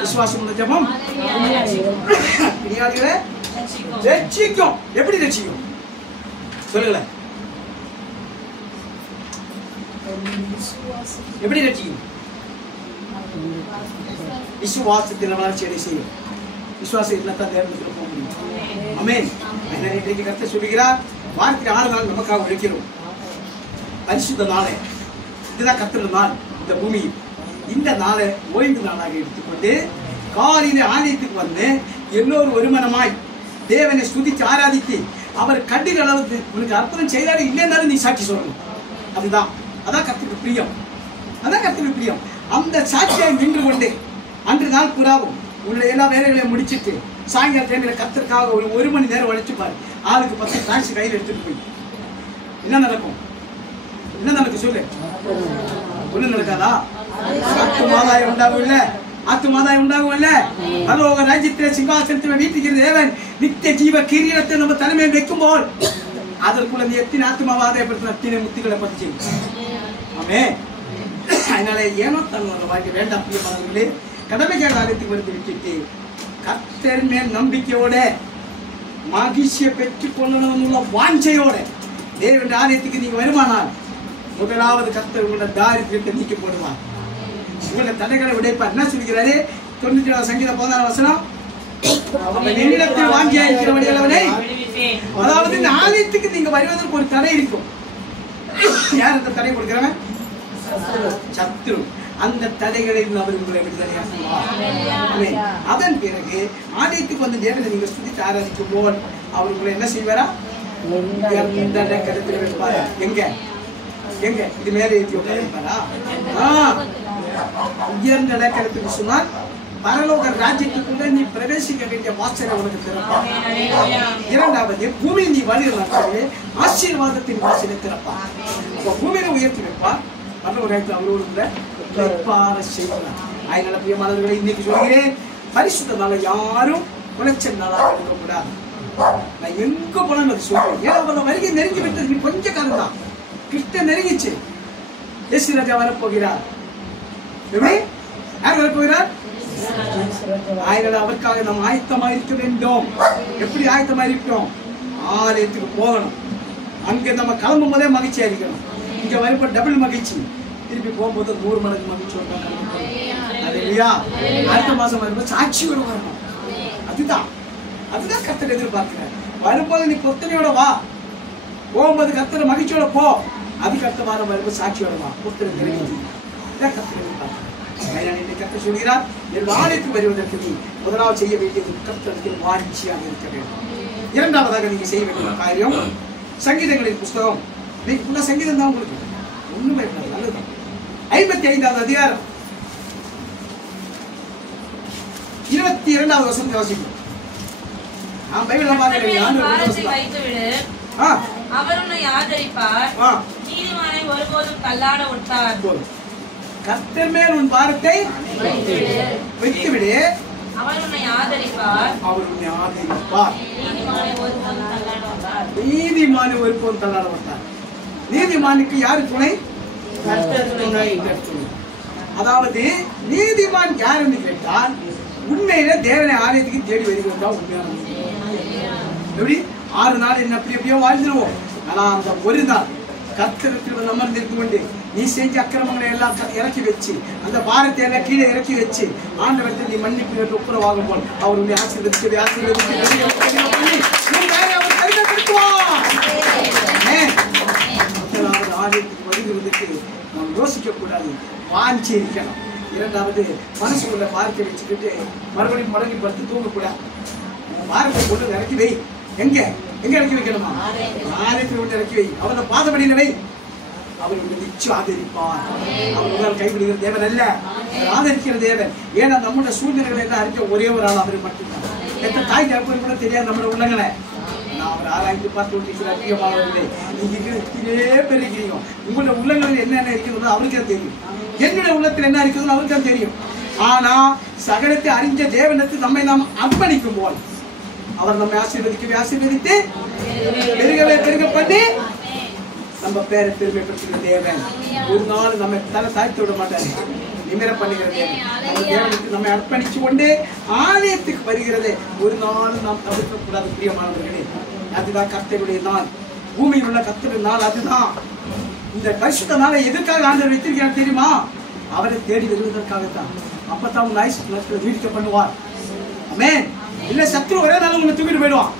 விசுவாசம் உள்ள ஜெபம் பிரியாதிகளை ரட்சிக்கும். எப்படி ரட்சிக்கும் சொல்லுங்களேன்? எப்படி ரட்சிக்கும்? விசுவாசத்தில் வளர்ச்சி செய்யும். விசுவாசம் இல்லத்தான் தேவனுக்கு போக முடியும். ஆமென். இன்றைக்கு கர்த்தர் சொல்லுகிறார், வாரத்தில் 6 நாள் நமக்காக உழைக்கிறோம். பரிசுத்த நாளே, இதுதான் கர்த்தர் நாள். இந்த பூமி இந்த நாளை ஓய்வு நாளாக எடுத்துக்கொண்டு காலையில ஆலயத்துக்கு வந்து எல்லோரும் ஒருமனமாய் தேவனை ஸ்துதித்து ஆராதித்து அவர் கண்டில் அளவுக்கு உனக்கு அற்புதம் செய்தாரு இல்லைன்னாலும் நீ சாட்சி சொல்லணும். அதுதான் அதான் கர்த்தருக்கு பிரியம். அதான் கர்த்தருக்கு பிரியம். அந்த சாட்சியை நின்று கொண்டு அன்று நாள் புறாவும் உன்னுடைய எல்லா வேலைகளையும் முடிச்சுட்டு சாயங்கால டைமில் கர்த்தருக்காக ஒரு மணி நேரம் உழைச்சுப்பாரு. ஆளுக்கு 10 டாக்ஸி கையில் எடுத்துட்டு போய் என்ன நடக்கும்? என்ன நடக்கும் சொல்லு? ஒண்ணு நடக்காதா? ஆத்துமாதாயம் உண்டாகும் இல்ல? ஆத்துமாதாயம் உண்டாகும் இல்ல? பரலோக ராஜ்யத்திலே சிங்காசனத்தில் வீட்டுகிற தேவன் நித்திய ஜீவ கிரீடத்தை நம்ம தலைமையை வைக்கும் போல் அதற்குள்ள நீ எத்தனை ஆத்மாவாதாயப்படுத்தின அத்தனை முத்திகளை பற்றி. ஆமே. அதனால ஏனோ தன்னோட வாழ்க்கை வேண்டாம். பிரியமானவர்களே, கடமைக்கான ஆலயத்துக்கு வந்து விட்டுட்டு கர்த்தர் மேல் நம்பிக்கையோட மகிழ்ச்சியை பெற்றுக் கொள்ளணும்னு வாஞ்சையோட தேவனுடைய ஆலயத்துக்கு நீங்க வருமானால் முதலாவது கர்த்தர் உங்களோட தாரித்திரத்தை நீக்கி போடுவார். உங்களோட தடைகளை உடைப்பார். என்ன சொல்கிறாரு? 97 சங்கீதம் 14 வசனம், என்னிடத்தில் வாஞ்சியா இருக்கிறவனை. அதாவது இந்த ஆலயத்துக்கு நீங்க வருவதற்கு ஒரு தடை இருக்கும். யார் அந்த தடை கொடுக்கிறவன்? சத்துரு. அந்த தடைகளை அவர் உங்களை விடுதலையாக்குவார். அதன் பிறகு ஆலயத்துக்கு வந்து தேவனை நீங்க ஸ்துதித்து ஆராதிக்கும் போல் அவர் உங்களை என்ன செய்வாரா? கருத்தில் வைப்பாரா? எங்க எங்க இது மேலே ஏற்றி உட்கார்ப்பாரா? உயர்ந்த இடக்கருத்துக்கு சொன்னால் பரலோக ராஜ்யத்துக்குள்ள நீ பிரவேசிக்க வேண்டிய வாசலை உனக்கு திறப்பார். இரண்டாவது, பூமி நீ வருகிறாலே ஆசீர்வாதத்தின் வாசலை திறப்பார். பூமியை உயர்த்தி வைப்பார். பரலோக ராஜ்யத்தில் அவரோடு செய்வார். அதனால பிரியமானவர்களை இன்னைக்கு சொல்கிறேன், பரிசுத்த நாளை யாரும் குலைச்சல் நாளாக இருக்கக்கூடாது. நான் எங்க போனாலும் அது சொல்றேன். ஏன் அவளை வருகை நெருங்கி விட்டது? நீ கொஞ்ச காலம் தான். கிட்ட நெருங்கிச்சு. இயேசு ராஜா வரப்போகிறார். எப்படி? யார் வரப்போகிறார்? அதனால அவருக்காக நாம் ஆயத்தமா இருக்க வேண்டும். எப்படி ஆயத்தமா இருக்கிறோம்? ஆலயத்துக்கு போகணும். அங்க நம்ம கிளம்பும் போதே மகிழ்ச்சியா இருக்கணும். இங்க வரப்போ டபுள் மகிழ்ச்சி. திருப்பி போகும்போது 100 மடங்கு மகிழ்ச்சி வரணும். அடுத்த மாசம் வரும்போது சாட்சி வரணும். அதுதான் கர்த்தர் எதிர்பார்க்கிறார். வரும்போது நீ பொத்தனையோட வா, போகும்போது கர்த்தர் மகிழ்ச்சியோட போ. அதுக்கு அடுத்த வாரம் வரும்போது சாட்சியோட வா. பொத்தனை தெரிவிச்சு கர்த்தர் எதிர்பார்க்கிறார். கர்த்தர் சொல்கிறார், என் ஆலயத்துக்கு வருவதற்கு நீ முதலாவது செய்ய வேண்டியது கர்த்தருக்கு வாஞ்சியாக இருக்க வேண்டும். இரண்டாவதாக நீங்க செய்ய வேண்டிய காரியம் சங்கீதங்களின் புஸ்தகம். இன்னைக்கு சங்கீதம் தான் உங்களுக்கு ஒண்ணுமே நல்லதுதான். 55வது அதிகாரம் 22வது வசனத்தை வாசிக்கும். நான் பைபிள்ல பார்க்கிறேன். அவர் உன்னை ஆதரிப்பார், நீதிமானை ஒருபோதும் தள்ளாட விட்டார். கர்த்தர் மேல் உன் பாரத்தை வைத்துவிடு, அவர் உன்னை ஆதரிப்பார், நீதிமானை ஒருபோதும் தள்ளாட விட்டார். நீதிமானை ஒருபோதும் தள்ளாட விட்டார். நீதிமானுக்கு யாரு துணை? அதாவது நீதிமான் யாருன்னு கேட்டால் உண்மையில தேவனை ஆலயத்துக்கு தேடி வருகிறதா உண்மையான. எப்படி 6 நாள் என்ன அப்படி எப்படியோ வாழ்ந்துருவோம். ஆனா அந்த ஒரு நாள் கர்த்தரத்தில் அமர்ந்திருந்து கொண்டு நீ செஞ்ச அக்கிரமங்களை எல்லாம் இறக்கி வச்சு அந்த பாரத்தை எல்லாம் கீழே இறக்கி வச்சு ஆண்டவரத்தில் நீ மன்னிப்பு என்று ஒப்புரவாகும் போல் அவர் உன்னை ஆசீர்வதித்து ஆலயத்துக்கு வருகிறதுக்கு நாம் யோசிக்க கூடாது, வாஞ்சி இருக்கணும். இரண்டாவது, மனசுக்குள்ள பாரத்தை வச்சுக்கிட்டு மறுபடியும் முடங்கி படுத்து தூங்கக்கூடாது. பாரத்தை கொண்டு இறக்கி வை. எங்க எங்க இறக்கி வைக்கணுமா? ஆலயத்தில் விட்டு இறக்கி வை. அவரை பாதபடியில வை. அவர் நிச்சயம் ஆதரிப்பார். அவர் உங்களால் கைவிடுகிற தேவன் அல்ல, ஆதரிக்கிற தேவன். ஏன்னா நம்முடைய சூழ்நிலைகளை எல்லாம் அறிஞ்ச ஒரே ஒரு ஆள் அவரை மட்டும்தான். எத்தனை தாய் தகப்பன் கூட தெரியாது நம்மளோட உள்ளங்களை. நான் அவர் ஆராய்ந்து பார்த்து விட்டு அதிகமாகவில்லை. நீங்க பெருகிறீங்க. உங்களோட உள்ளங்களில் என்னென்ன இருக்கிறதோ அவருக்கு தான் தெரியும். என்னுடைய உள்ளத்தில் என்ன இருக்கிறதோ அவருக்கு தான் தெரியும். ஆனா சகலத்தை அறிஞ்ச தேவனத்தை நம்மை நாம் அர்ப்பணிக்கும் போது அவர் நம்மை ஆசீர்வதித்து பெருகவே பெருக பண்ணி நம்ம பேரை பெருமைப்படுத்துகிற தேவன். ஒரு நாள் நம்ம தலை தாழ்த்தி விட மாட்டாரு, நிமிர பண்ணுகிற தேவன். நம்ம தேவனுக்கு நம்மை அர்ப்பணிச்சு கொண்டு ஆலயத்துக்கு வருகிறது ஒரு நாள் நாம் தவிர்க்க கூடாது. பிரியமானவர்களே, அதுதான் கர்த்தருடைய நாள், பூமியில் உள்ள கர்த்தருடைய நாள். அதுதான் இந்த பரிசுத்த நாளை எதற்காக ஆண்டவர் வைத்திருக்கிறார் தெரியுமா? அவரை தேடி வருவதற்காகத்தான். அப்பதான் நாய்க்கு நீடிக்க பண்ணுவார். ஆமென். இல்ல சத்ரு ஒரே நாள் உங்களை தூக்கிட்டு போயிடுவான்.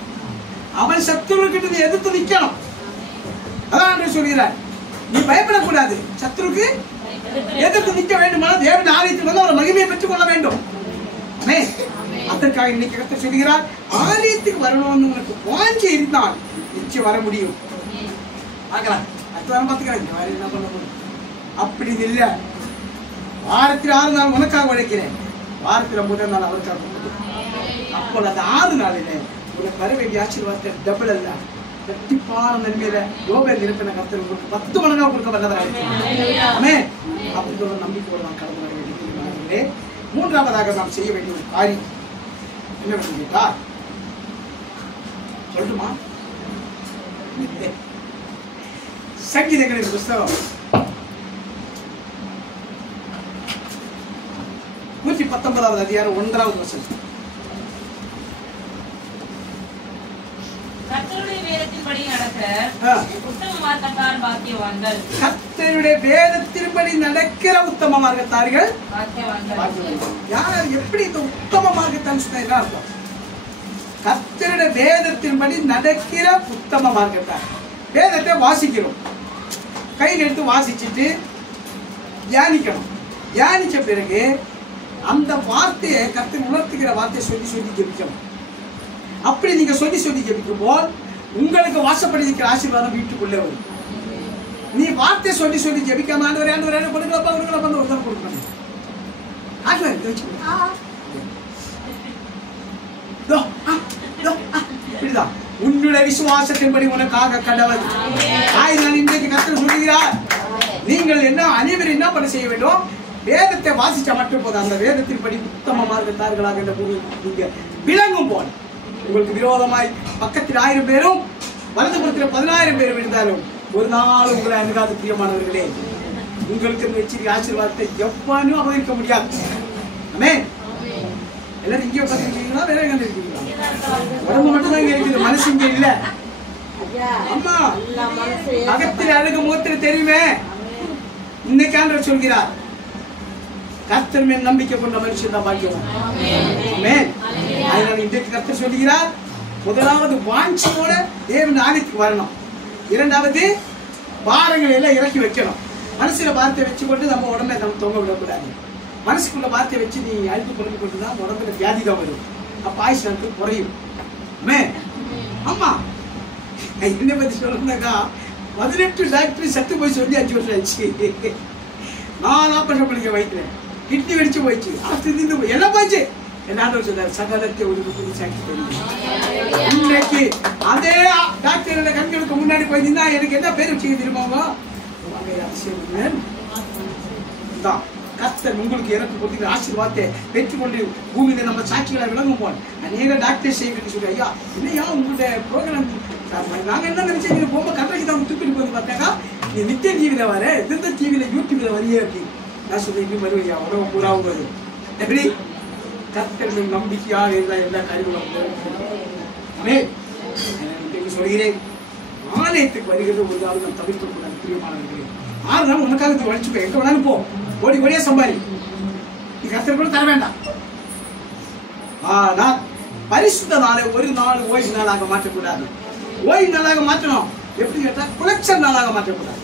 அவன் சத்ரு கிட்ட எதிர்த்து நிக்கணும். அதான் சொல்கிறார், நீ பயப்படக்கூடாது. சத்ருக்கு எதிர்த்து நிற்க வேண்டுமானால் தேவன் ஆலயத்துக்கு வந்து அவர் மகிமையை பெற்றுக் கொள்ள வேண்டும். அதற்காக இன்னைக்கு கர்த்தர் சொல்கிறார், ஆலயத்துக்கு வரணும்னு உனக்கு வாஞ்சி இருந்தால் நிச்சயம் வர முடியும். பார்க்கலாம், அடுத்த வாரம் பார்த்துக்கிறேன் என்ன பண்ண போதும். அப்படி இல்ல, வாரத்தில் 6 நாள் உனக்காக உழைக்கிறேன், வாரத்தில் முதல் நாள் அவருக்காக. அப்போ அந்த 6 நாளில உனக்கு வர வேண்டிய ஆசீர்வாதத்தை டபுள் அல்ல, இரட்டிப்பான நன்மையில யோபேல் நிரப்பின கர்த்தர் உங்களுக்கு 10 மடங்காக கொடுக்க வல்லவராக. ஆமென். அப்படி ஒரு நம்பிக்கையோடு நாம் கடந்து வர வேண்டிய. மூன்றாவதாக நாம் செய்ய வேண்டிய ஒரு காரியம் என்ன கேட்டா, சொல்லட்டுமா? சங்கீதங்களின் புஸ்தகம் 119வது அதிகாரம் 1வது வசனம். கர்த்தருடைய வேதத்தின்படி நடக்கிற உத்தம மார்க்கத்தார் பாக்கியவான்கள். கர்த்தருடைய வேதத்தின்படி நடக்கிற உத்தம மார்க்கத்தார்கள் பாக்கியவான்கள். யார்? எப்படி இந்த உத்தம மார்க்கத்தான் சொன்னா என்ன அர்த்தம்? கர்த்தருடைய வேதத்தின்படி நடக்கிற உத்தம மார்க்கத்தார். வேதத்தை வாசிக்கிறோம், கையில் எடுத்து வாசிச்சுட்டு தியானிக்கணும். தியானிச்ச பிறகு அந்த வார்த்தையை கர்த்தர் உணர்த்துகிற வார்த்தையை சொல்லி சொல்லி ஜெபிக்கணும். அப்படி நீங்க சொல்லி சொல்லி ஜெபிக்கும் போது உங்களுக்கு வாசப்படி இருக்கிற ஆசீர்வாதம் வீட்டுக்குள்ளே வரும். நீ வார்த்தை சொல்லி சொல்லி ஜெபிக்காம ஆண்டவரே கொடுக்கலப்பா கொடுக்கலப்பா ஒரு தான் கொடுக்கணும். இப்படிதான் உன்னுடைய விசுவாசத்தின்படி உனக்காக கடவுள். நான் இன்றைக்கு கர்த்தர் சொல்லுகிறார், நீங்கள் என்ன அனைவரும் என்ன பண்ண செய்ய வேண்டும்? வேதத்தை வாசிச்சா மட்டும் போதும். அந்த வேதத்தின்படி உத்தம மார்க்கத்தார்களாக இந்த பூமி நீங்க விளங்கும் போது உங்களுக்கு விரோதமாய் பக்கத்தில் 1000 பேரும் வலதுபுறத்தில் 10000 பேரும் இருந்தாலும் ஒரு நாள் உங்களை அணுகாது. பிரியமானவர்களே, உங்களுக்கு வச்சிருக்க ஆசீர்வாதத்தை எவ்வாறும் அபகரிக்க முடியாது. ஆமென். எல்லாரும் இங்கே உட்காந்துருக்கீங்களா? வேற எங்க இருக்கீங்களா? உடம்பு மட்டும் தான் இங்க இருக்குது, மனசு இங்க இல்ல. அம்மா அகத்தில் அழகு முகத்தில் தெரியுமே. இன்னைக்கு ஆண்டவர் சொல்கிறார், கர்த்தர் மேல் நம்பிக்கை கொண்ட மனுஷன் தான் பாக்கியவான். ஆமென். அதனால இன்றைக்கு கர்த்தர் சொல்கிறார், முதலாவது வாஞ்சியோட தேவன் ஆலயத்துக்கு வரணும். இரண்டாவது பாரங்களை எல்லாம் இறக்கி வைக்கணும். மனசுல வார்த்தை வச்சு கொண்டு நம்ம உடம்பை நம்ம தொங்க விடக்கூடாது. மனசுக்குள்ள வார்த்தை வச்சு நீ அழுத்து கொண்டு கொண்டுதான் உடம்புல வியாதி தான் வரும். அப்ப ஆயுஷ் நாட்கள் குறையும். ஆமா, என்ன பத்தி சொல்லணும்னாக்கா 18 டாக்டர் சத்து போய் சொல்லி 5 வருஷம் ஆச்சு. 4 ஆபரேஷன் பண்ணிக்க வைக்கிறேன், கிட்னி வெடிச்சு போயிடுச்சு, அடுத்து எல்லாம் போயிடுச்சு. என்ன சொல்றாரு, சகலத்தை ஒரு சாட்சி. இன்னைக்கு அதே டாக்டர் கண்களுக்கு முன்னாடி போய் நின்னா எனக்கு என்ன பேர் வச்சுக்க தெரியுமாங்க? கர்த்தர் உங்களுக்கு எனக்கு கொடுக்கிற ஆசீர்வாதத்தை பெற்றுக்கொண்டு பூமியில நம்ம சாட்சிகளை விளங்கும் போது அநேக டாக்டர் செய்ய சொல்லி, ஐயா இல்லையா உங்களுடைய ப்ரோக்ராம் நாங்க என்ன நினைச்சீங்க போக கரெக்டாக தான் தூக்கிட்டு போய் பார்த்தாக்கா நீ நித்திய டிவியில வர எந்த டிவியில யூடியூப்ல வரையே அப்படி நான் சொல்லி இன்னும் வருவையா உடம்பு பூராவும் வரும். எப்படி கர்த்தர் நம்பிக்கையா இருந்தா எல்லா காரியங்களும் சொல்கிறேன். ஆலயத்துக்கு வருகிறது ஒரு நாள் நாம் தவிர்க்க கூடாது. பிரியமானவர்களே, 6 நாள் உனக்காக வலிச்சுக்கோ, எங்க வேணாலும் போ, ஓடி ஓடியா சம்பாரி, நீ கர்த்தர் கூட தர வேண்டாம். ஆனா பரிசுத்த நாளை ஒரு நாள் ஓய்வு நாளாக மாற்றக்கூடாது. ஓய்வு நாளாக மாற்றணும். எப்படி கேட்டா குலச்சல் நாளாக மாற்றக்கூடாது.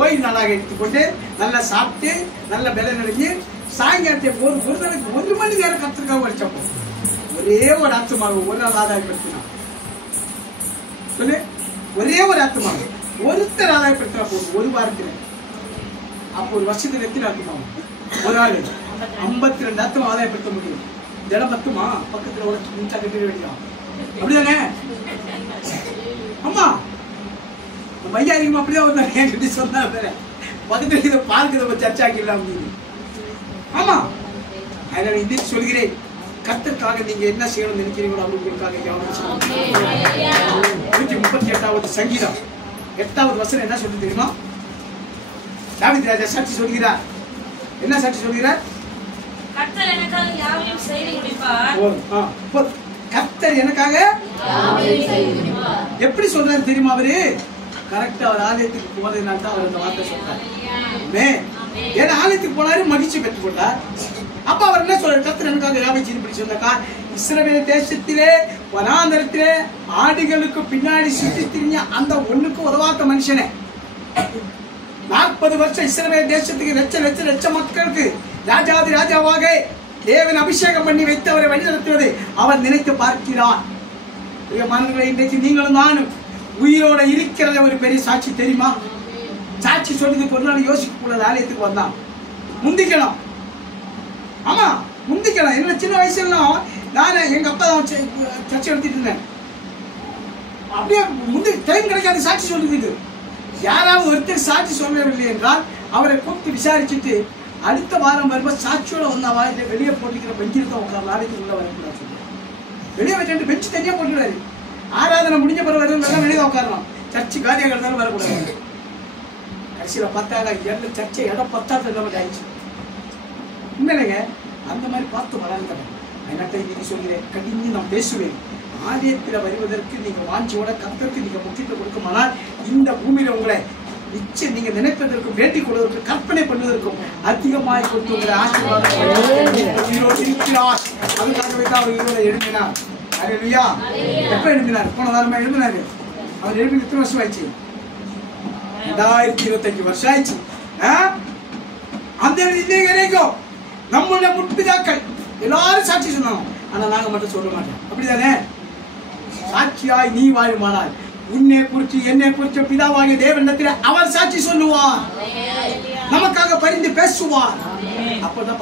ஓய்வு நாளாக எடுத்துக்கொண்டு நல்லா சாப்பிட்டு நல்ல பலம் அடைஞ்சு சாயங்காலத்தை ஒரு நாளைக்கு 1 மணி நேரம் கர்த்தருக்காக வலிச்சப்போ ஒரே ஒரு ஆத்மாவை ஒரு நாள் ஆதாயப்படுத்தினான். சொல்லு. ஒரே ஒரு ஆத்மா ஒருத்தர் ஆதாயப்படுத்தினா போதும் ஒரு வாரத்துல. அப்போ ஒரு வருஷத்துல எத்தனை ஆத்மா? ஒரு ஆளு 52 ஆத்மா ஆதாயப்படுத்த முடியும். தினம் பத்துமா? பக்கத்துல ஒரு நிமிஷம் கட்டிட வேண்டியதான். அப்படிதானே? ஆமா, மையா அதிகமா அப்படிதான் வந்தாங்க. என்கிட்ட சொன்னா வேற பக்கத்துல இதை பார்க்கிறத சர்ச்சை ஆக்கிடலாம் அப்படின்னு. ஆமா, அதனால இன்னைக்கு சொல்கிறேன், கர்த்தருக்காக நீங்க என்ன செய்யணும்னு நினைக்கிறீங்களோ அவரு உங்களுக்காக 138வது சங்கீதம் 8வது வசனம் என்ன சொல்லி தெரியுமா? தாவீது ராஜா சாட்சி சொல்கிறார். என்ன சாட்சி சொல்கிறார்? கர்த்தர் எனக்காக யாவையும் செய்து முடிப்பார். கர்த்தர் எனக்காக எப்படி சொல்றாரு தெரியுமா? அவரு கரெக்டா அவர் ஆலயத்துக்கு போனதுனால தான் அவர் அந்த வார்த்தை சொல்றாரு. ஏன்னா ஆலயத்துக்கு போனாரு, மகிழ்ச்சி பெற்றுக் கொண்டார். அப்ப அவர் என்ன சொல்றாரு? கர்த்தர் எனக்காக யாவை செய்து சொன்னாக்கா, இஸ்ரவேல் தேசத்திலே வனாந்தரத்திலே ஆடுகளுக்கு பின்னாடி சுற்றி திரிஞ்ச அந்த ஒண்ணுக்கு உதவாத்த மனுஷனே 40 வருஷம் இஸ்ரவேல் தேசத்துக்கு லட்ச மக்களுக்கு ராஜாதி ராஜாவாக தேவன் அபிஷேகம் பண்ணி வைத்தவரை வழிநடத்துவதை அவர் நினைத்து பார்க்கிறார். மனங்களை இன்றைக்கு நீங்களும் நானும் உயிரோட இருக்கிறத ஒரு பெரிய சாட்சி தெரியுமா? சாட்சி சொல்றதுக்கு ஒரு நாள் யோசிக்க கூடாது. ஆலயத்துக்கு வந்தான் முந்திக்கணும். ஆமா, முந்திக்கலாம். என்ன சின்ன வயசுலாம் நான் எங்க அப்பா சர்ச்சை எடுத்துட்டு இருந்தேன். அப்படியே முந்தி டைம் கிடைக்காது சாட்சி சொல்றதுக்கு. யாராவது ஒருத்தர் சாட்சி சொல்லவில்லை என்றால் அவரை கூப்பிட்டு விசாரிச்சுட்டு அடுத்த வாரம் வரும்போது சாட்சியோட வந்தாவா இல்லை வெளியே போட்டுக்கிற பெஞ்சில் தான் உட்கார நாளைக்கு உள்ள வரக்கூடாது சொல்லுவாங்க. வெளியே வச்சு பெஞ்சு தனியாக போட்டுடுறாரு. ஆராதனை முடிஞ்ச பிறகு வரலாம், வெளியே உட்காரலாம். சர்ச்சு காலியாக இருந்தாலும் வரக்கூடாது. கடைசியில் பார்த்தாங்க சர்ச்சை இடம் 10 இல்லாமல் ஆயிடுச்சு. உண்மையிலேங்க அந்த மாதிரி பார்த்து வளர்ந்தவன். என்னத்தை இன்னைக்கு சொல்கிறேன், கண்டிப்பாக நான் பேசுவேன். ஆலயத்தில் வருவதற்கு நீங்க வாஞ்சியோட கர்த்தருக்கு நீங்க முக்கியத்துவம் கொடுக்குமானால் இந்த பூமியில உங்களை நிச்சயம் நீங்க நினைப்பதற்கும் வேண்டிக் கொள்வதற்கும் கற்பனை பண்ணுவதற்கும் அதிகமாய் கொடுத்து உங்களை ஆசீர்வாதம் இருக்கிறார். அதுக்காகவே தான் அவர் இவரை எழுதினார். அல்லேலூயா. எப்ப எழுதினார்? போன வாரமா எழுதினாரு. அவர் எழுதி எத்தனை வருஷம் ஆயிடுச்சு? 2025 வருஷம் ஆயிடுச்சு. அந்த வரைக்கும் நம்மளோட முற்பிதாக்கள் எல்லாரும் சாட்சி சொன்னாங்க. ஆனா நாங்க மட்டும் சொல்ல மாட்டோம். அப்படிதானே? சாட்சியாய் நீ வாழுமானால் உன்னை குறித்து என்னை குறித்து பிதாவாகிய தேவனிடத்தில் அவர் சாட்சி சொல்லுவார், நமக்காக பரிந்து பேசுவார். அப்பதான்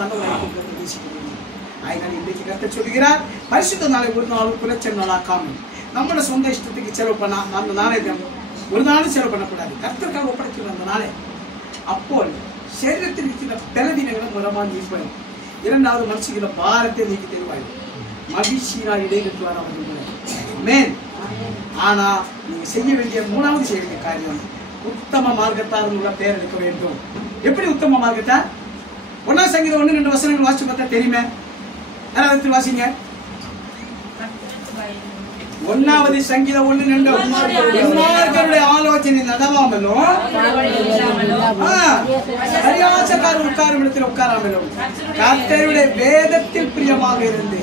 அதனால இன்றைக்கு கர்த்தர் சொல்லுகிறார், பரிசுத்த நாளை ஒரு நாளும் குறைச்சல் நாளாக்காமல் நம்மளோட சொந்த இஷ்டத்துக்கு செலவு பண்ணா அந்த நாளை ஒரு நாளும் செலவு பண்ணக்கூடாது. கர்த்தருக்காக ஒப்படைக்கிற அந்த நாளை அப்போ சரீரத்தில் இருக்கிற பலவீனங்களை மூலமா நீக்குவார். இரண்டாவது மனுஷங்கள பாரத்தை நீக்கி தருவார். மகிழ்ச்சியினால் இடைகட்டுவார் அவர்கள். ஆனா நீங்க செய்ய வேண்டிய மூணாவது செய்ய வேண்டிய காரியம் உத்தம மார்க்கத்தார் உள்ள பெயர் எடுக்க வேண்டும். எப்படி உத்தம மார்க்கத்தார்? 1 சங்கீதம் 1-2 வசனங்கள் வாசிச்சு பார்த்தா தெரியுமே. யாராவது வாசிங்க. 1 சங்கீதம் 1-2 உன்மார்க்கருடைய ஆலோசனை நடவாமலும் பரியாசக்காரர் உட்காரும் இடத்தில் உட்காராமலும் கர்த்தருடைய வேதத்தில் பிரியமாக இருந்து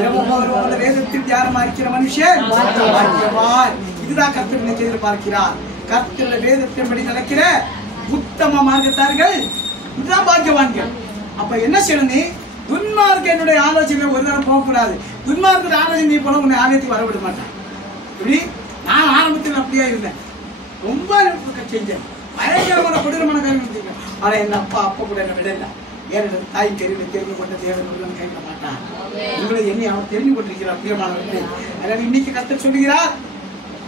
இரவும் அந்த வேதத்தில் தியானமா இருக்கிற மனுஷன் பாக்கியவான். இதுதான் கர்த்தர் இன்னைக்கு எதிர்பார்க்கிறார். கர்த்தருடைய வேதத்தின்படி நடக்கிற உத்தம மார்க்கத்தார்கள் இதுதான் பாக்கியவான்கள். அப்ப என்ன செய்யணும்? நீ துன்மார்க்கனுடைய ஆலோசனை ஒரு நேரம் போகக்கூடாது. துன்மார்க்க ஆலோசனை நீ போன உன்னை ஆலயத்துக்கு வரவிட மாட்டேன். இப்படி நான் ஆரம்பத்தில் அப்படியே இருந்தேன். ரொம்ப செஞ்சேன். பயங்கரமான கொடூரமான காரியம் செஞ்சேன். ஆனா என் அப்பா கூட என்ன விடல. ஏன்னா தாய் கருவியை தெரிந்து கொண்ட தேவன் கேட்க மாட்டான். உங்களை என்னை அவர் தெரிந்து கொண்டிருக்கிறார் பிரியமானவர்களே. அதனால இன்னைக்கு கர்த்தர் சொல்லுகிறார்,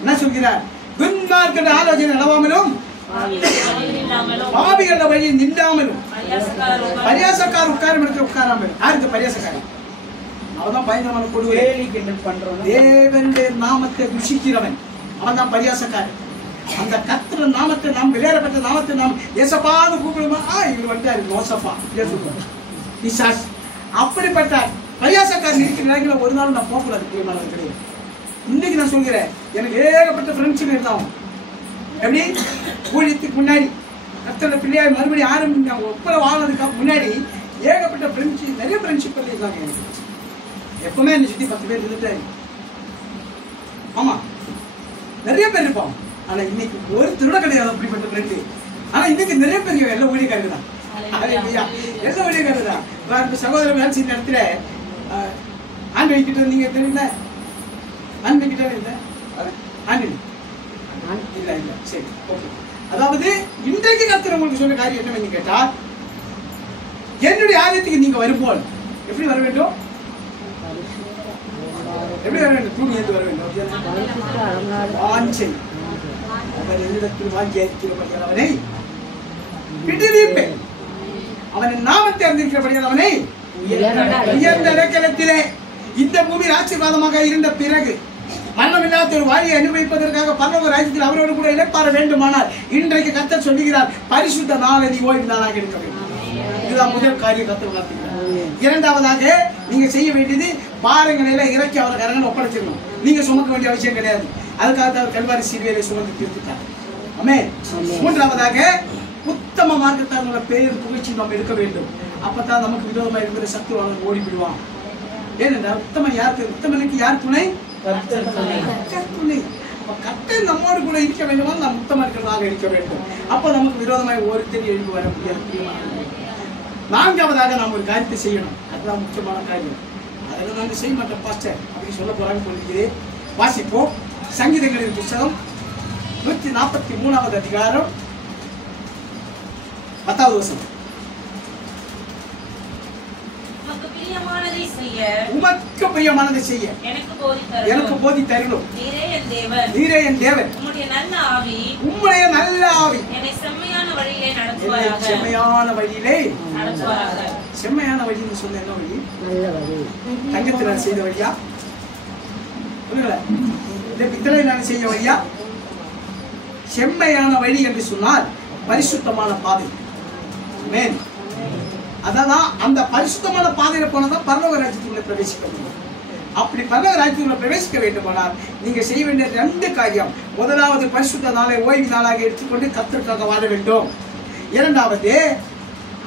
என்ன சொல்கிறார்? துன்மார்க்க ஆலோசனை நடவாமலும் பாவிகள வழி நின்றாமலும் பரியாசக்கார் உட்காரும் இடத்துல உட்காராமலும். யாருக்கு பரியாசக்காரன்? அவன்தான் பயங்கரமான கொடுவே பண்றவன். தேவனுடைய நாமத்தை ருசிக்கிறவன் அவன் தான் பரியாசக்காரன். அந்த கர்த்தருடைய நாமத்தை நாம் விளையாடப்பட்ட நாமத்தை நாம் ஏசப்பான்னு கூப்பிடுமா? இவர் வந்துட்டாரு மோசப்பா பிசாசு. அப்படிப்பட்ட பரியாசக்காரன் இருக்கிற நிலைகளை ஒரு நாள் நான் போகக்கூடாது பிரியமானவர்களே. இன்னைக்கு நான் சொல்கிறேன், எனக்கு ஏகப்பட்ட ஃப்ரெண்ட்ஸுங்க இருந்தாங்க. எப்படி? ஊழியத்துக்கு முன்னாடி கர்த்தருடைய பிள்ளையாய் மறுபடியும் ஆரம்பிச்சாங்க. ஒப்பர வாழ்றதுக்கு முன்னாடி ஏகப்பட்ட ஃப்ரெண்ட்ஷிப், நிறைய ஃப்ரெண்ட்ஷிப் பண்ணியிருக்காங்க. எனக்கு எப்பவுமே என்னை சுற்றி 10 பேர் இருந்துட்டாரு. ஆமா, நிறைய பேர் இருப்பாங்க. ஆனா இன்னைக்கு ஒரு திருட கிடையாது அப்படிப்பட்ட ஃப்ரெண்டு. ஆனா இன்னைக்கு நிறைய பேர் எல்லாம் ஊழியக்காரங்க தான். எல்லாம் ஊழியக்காரங்க தான். சகோதரர் வேலை செய்ய இடத்துல ஆண்டு வைக்கிட்ட நீங்க தெரியுங்க. ஆண்டு வைக்கிட்ட ஆண்டு இல்ல இல்ல சரி ஓகே. அதாவது இன்றைக்கு கர்த்தர் உங்களுக்கு சொன்ன காரியம் என்னவென்று கேட்டால், என்னுடைய ஆலயத்துக்கு நீங்க வரும்போது எப்படி வர வேண்டும்? எப்படி வர வேண்டும்? தூணி ஏந்து வர வேண்டும். வாஞ்சை அவன் என்னிடத்தில் வாங்கி இருக்கிறபடியால் அவனை விடுவிப்பேன். அவன் நாமத்தை அறிந்திருக்கிறபடியால் அவனை உயர்ந்த அடைக்கலத்திலே இந்த பூமி ஆசீர்வாதமாக இருந்த பிறகு மரணமில்லாத ஒரு வாயை அனுபவிப்பதற்காக பரலோக ராஜ்யத்தில் அவரோடு கூட இளைப்பாற வேண்டுமானால் இன்றைக்கு கர்த்தர் சொல்லுகிறார், பரிசுத்த நாளை நீ ஓய்வு நாளாக இருக்க வேண்டும். இதுதான் முதல் காரியம் கர்த்தர் உணர்த்துகிறார். இரண்டாவதாக நீங்க செய்ய வேண்டியது பாரங்களை இறக்கி அவர் கரங்களை ஒப்படைச்சிடணும். நீங்க சுமக்க வேண்டிய அவசியம் கிடையாது. அதுக்காக அவர் கல்வாரி சிலுவையிலே சுமந்து தீர்த்துட்டார். ஆமென். மூன்றாவதாக உத்தம மார்க்கத்தால் பேர் புகழ்ச்சி நாம் எடுக்க வேண்டும். அப்பதான் நமக்கு விரோதமாக இருக்கிற சத்துருவாளன் ஓடி விடுவான். ஏனென்றால் உத்தமன் யாருக்கு? உத்தமனுக்கு யார் துணை? கர்த்தர் துணை. கர்த்தர் நம்மோடு கூட இருக்க வேண்டுமா? நாம் உத்தமர்களாக இருக்க வேண்டும். அப்ப நமக்கு விரோதமாக ஒருத்தர் எழுதி வர முடியாது. நான்காவதாக நாம் ஒரு காரியத்தை செய்யணும். அதுதான் முக்கியமான காரியம். அதில் நாங்கள் செய்ய மாட்டோம் பாஸ்டர் அப்படின்னு சொல்ல போறாங்க சொல்லிக்கிறேன். வாசிப்போம். சங்கீதங்களின் புத்தகம் 143வது அதிகாரம் 10வது வசனம். உமக்கு பிரியமானதை செய்ய எனக்கு போதி தருளும். நீரே என் தேவன். உம்முடைய நல்ல ஆவி என்னை செம்மையான வழியிலே நடத்துவாராக. செம்மையான வழின்னு சொன்ன என்ன வழி? நல்ல வழி. தங்கத்தினால் செய்த வழியா? சொல்லுங்களேன். பித்தளையினால் செய்ய வழியா? செம்மையான வழி என்று சொன்னால் பரிசுத்தமான பாதை. ஆமென். அதான் அந்த பரிசுத்தமான பாதையில போனதான் பரலோக ராஜ்யத்துக்குள்ள பிரவேசிக்க முடியும். அப்படி பரலோக ராஜ்யத்துக்குள்ள பிரவேசிக்க வேண்டுமானால் நீங்க செய்ய வேண்டிய 2 காரியம். முதலாவது பரிசுத்த நாளை ஓய்வு நாளாக எடுத்துக்கொண்டு கர்த்தருக்காக வாழ வேண்டும். இரண்டாவது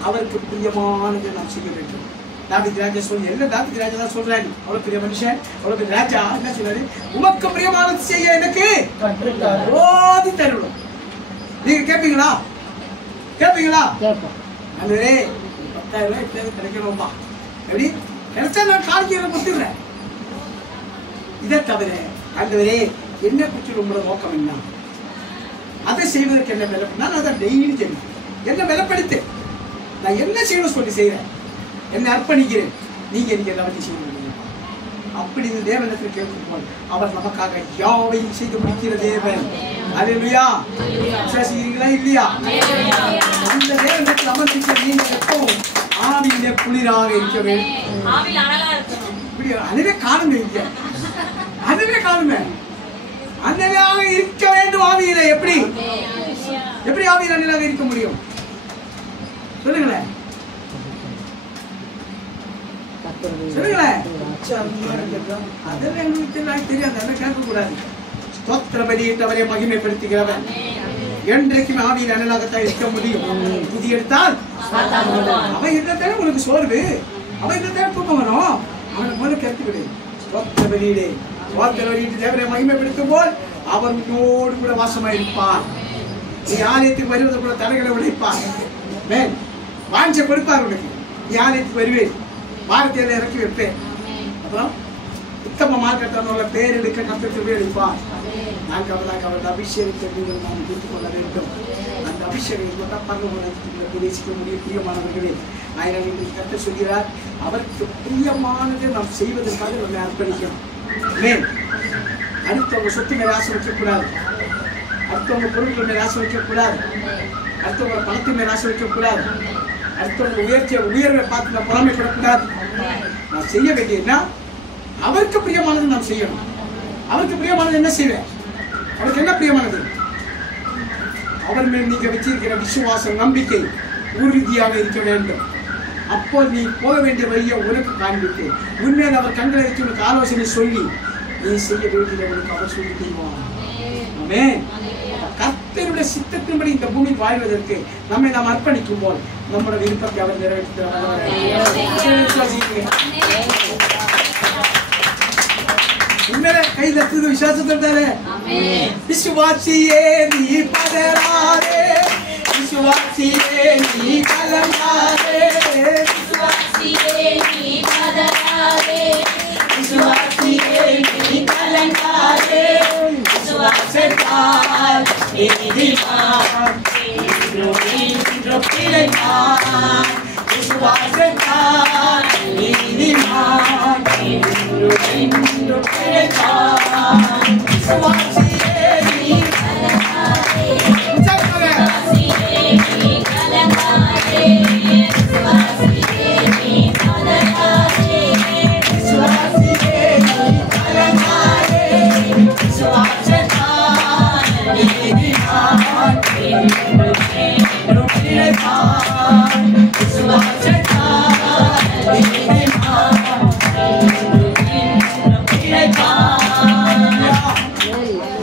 அவருக்கு பிரியமானதை நாம் செய்ய வேண்டும். தாவீது ராஜா சொல்லி எல்லா தாவீது ராஜா தான் சொல்றாரு. அவ்வளவு பெரிய மனுஷன், அவ்வளவு பெரிய ராஜா என்ன சொல்றாரு? உமக்கு பிரியமானது செய்ய எனக்கு போதி தருளும். நீங்க கேட்பீங்களா? கேட்பீங்களா? அதுவே 10,000 ரூபாய் கிடைக்கணும்பா. எப்படி கிடைச்சா நான் காணிக்கையில கொடுத்துடுறேன். இதை தவிர ஆண்டவரே என்ன குறிச்சு உங்களோட நோக்கம் என்ன? அதை செய்வதற்கு என்ன விலை? நான் அதை டெய்லி தெரியும். என்ன விலைப்படுத்து நான் என்ன செய்யணும் சொல்லி செய்யறேன். என்ன அர்ப்பணிக்கிறேன். நீங்க எனக்கு எல்லாத்தையும் செய்ய முடியும். அப்படி இந்த தேவனிடத்தில் கேட்கும் அவர் நமக்காக யாவையும் செய்து முடிக்கிற தேவன். அல்லேலூயா. விசுவாசிக்கிறீங்களா இல்லையா? அந்த தேவனிடத்தில் அமர்ந்திருக்கிற நீங்க எப்பவும் ஆவியிலே குளிராக இருக்க வேண்டும். இப்படி அதுவே காணுமே. இங்க அதுவே காணுமே. அனலாக இருக்க வேண்டும் ஆவியிலே. எப்படி எப்படி ஆவியில் அனலாக இருக்க முடியும்? சொல்லுங்களேன். சொல்லுங்களேன். அதெல்லாம் எங்களுக்கு தெரியாது. அதை கேட்கக்கூடாது. ஸ்தோத்திர பலியிட்டவரை மகிமைப்படுத்துகிறவன் என்றைக்கும் ஆவியில் அனலாகத்தான் இருக்க முடியும். புதி எடுத்தால் அவன் இருந்தாலும் உங்களுக்கு சோர்வு. அவன் இருந்தாலும் தூக்கம் வரும். அவனை போல கேட்டு விடு. ஸ்தோத்திர பலியிலே ஸ்தோத்திர பலியிட்டு தேவரை மகிமைப்படுத்தும் போல் அவர் உன்னோடு கூட வாசமாயிருப்பார். நீ ஆலயத்துக்கு வருவதை கூட தடைகளை உடைப்பார். மேல் வாஞ்ச கொடுப்பார் உனக்கு. நீ ஆலயத்துக்கு வருவேன். வார்த்தையில இறக்கி வைப்பேன். அப்புறம் உத்தம மார்க்கத்தான பேர் எடுக்க கத்தத்தில் எடுப்பார். நான்காவதாக அவரது அபிஷேகத்தை நீங்கள் நாம் எடுத்துக் கொள்ள வேண்டும். அந்த அபிஷேகத்தை பரலோகத்தில் பிரவேசிக்க முடியும். பிரியமானவர்களே, நான் நீங்கள் கத்த சொல்கிறார், அவருக்கு பிரியமானதை நாம் செய்வதற்காக நம்மை அர்ப்பணிக்கணும். மேல் அடுத்தவங்க சொத்து மேல ஆசை வைக்கக்கூடாது. அடுத்தவங்க பொருட்கள் மேல ஆசை வைக்கக்கூடாது. அடுத்தவங்க பணத்தின் மேல ஆசை வைக்கக்கூடாது. அடுத்தவங்க உயர்வை பார்த்து நான் புறமைப்படக்கூடாது. நான் செய்ய வேண்டியதுன்னா அவருக்கு பிரியமானது நாம் செய்யணும். அவருக்கு பிரியமானது என்ன செய்வேன்? அவருக்கு என்ன பிரியமானது? அவர் மேல் நீங்க வச்சிருக்கிற விசுவாசம், நம்பிக்கை உறுதியாக இருக்க வேண்டும். அப்போ நீ போக வேண்டிய வழியை உனக்கு காண்பித்து உண்மையில் அவர் கண்களை வச்சு உனக்கு ஆலோசனை சொல்லி நீ செய்ய வேண்டியதை உனக்கு அவர் சொல்லி தருவார். ஆமென். கர்த்தருடைய சித்தத்தின்படி இந்த பூமி வாழ்வதற்கு நம்மை நாம் அர்ப்பணிக்கும் போது நம்மளோட விருப்பத்தை அவர் நிறைவேற்றுகிறார். உண்மையில கை தட்டுது விசுவாசத்தோட. விசுவாசியே நீ பதறாதே, விசுவாசியே நீ கலங்காதே, விசுவாசியே நீ பதறாதே, விசுவாசியே நீ கலங்காதே, விசுவாசத்தால் நீதிமான் என்று பிழைப்பான். விசுவாசத்தால் நீதிமான் என்று பிழைப்பான். விசுவாசியே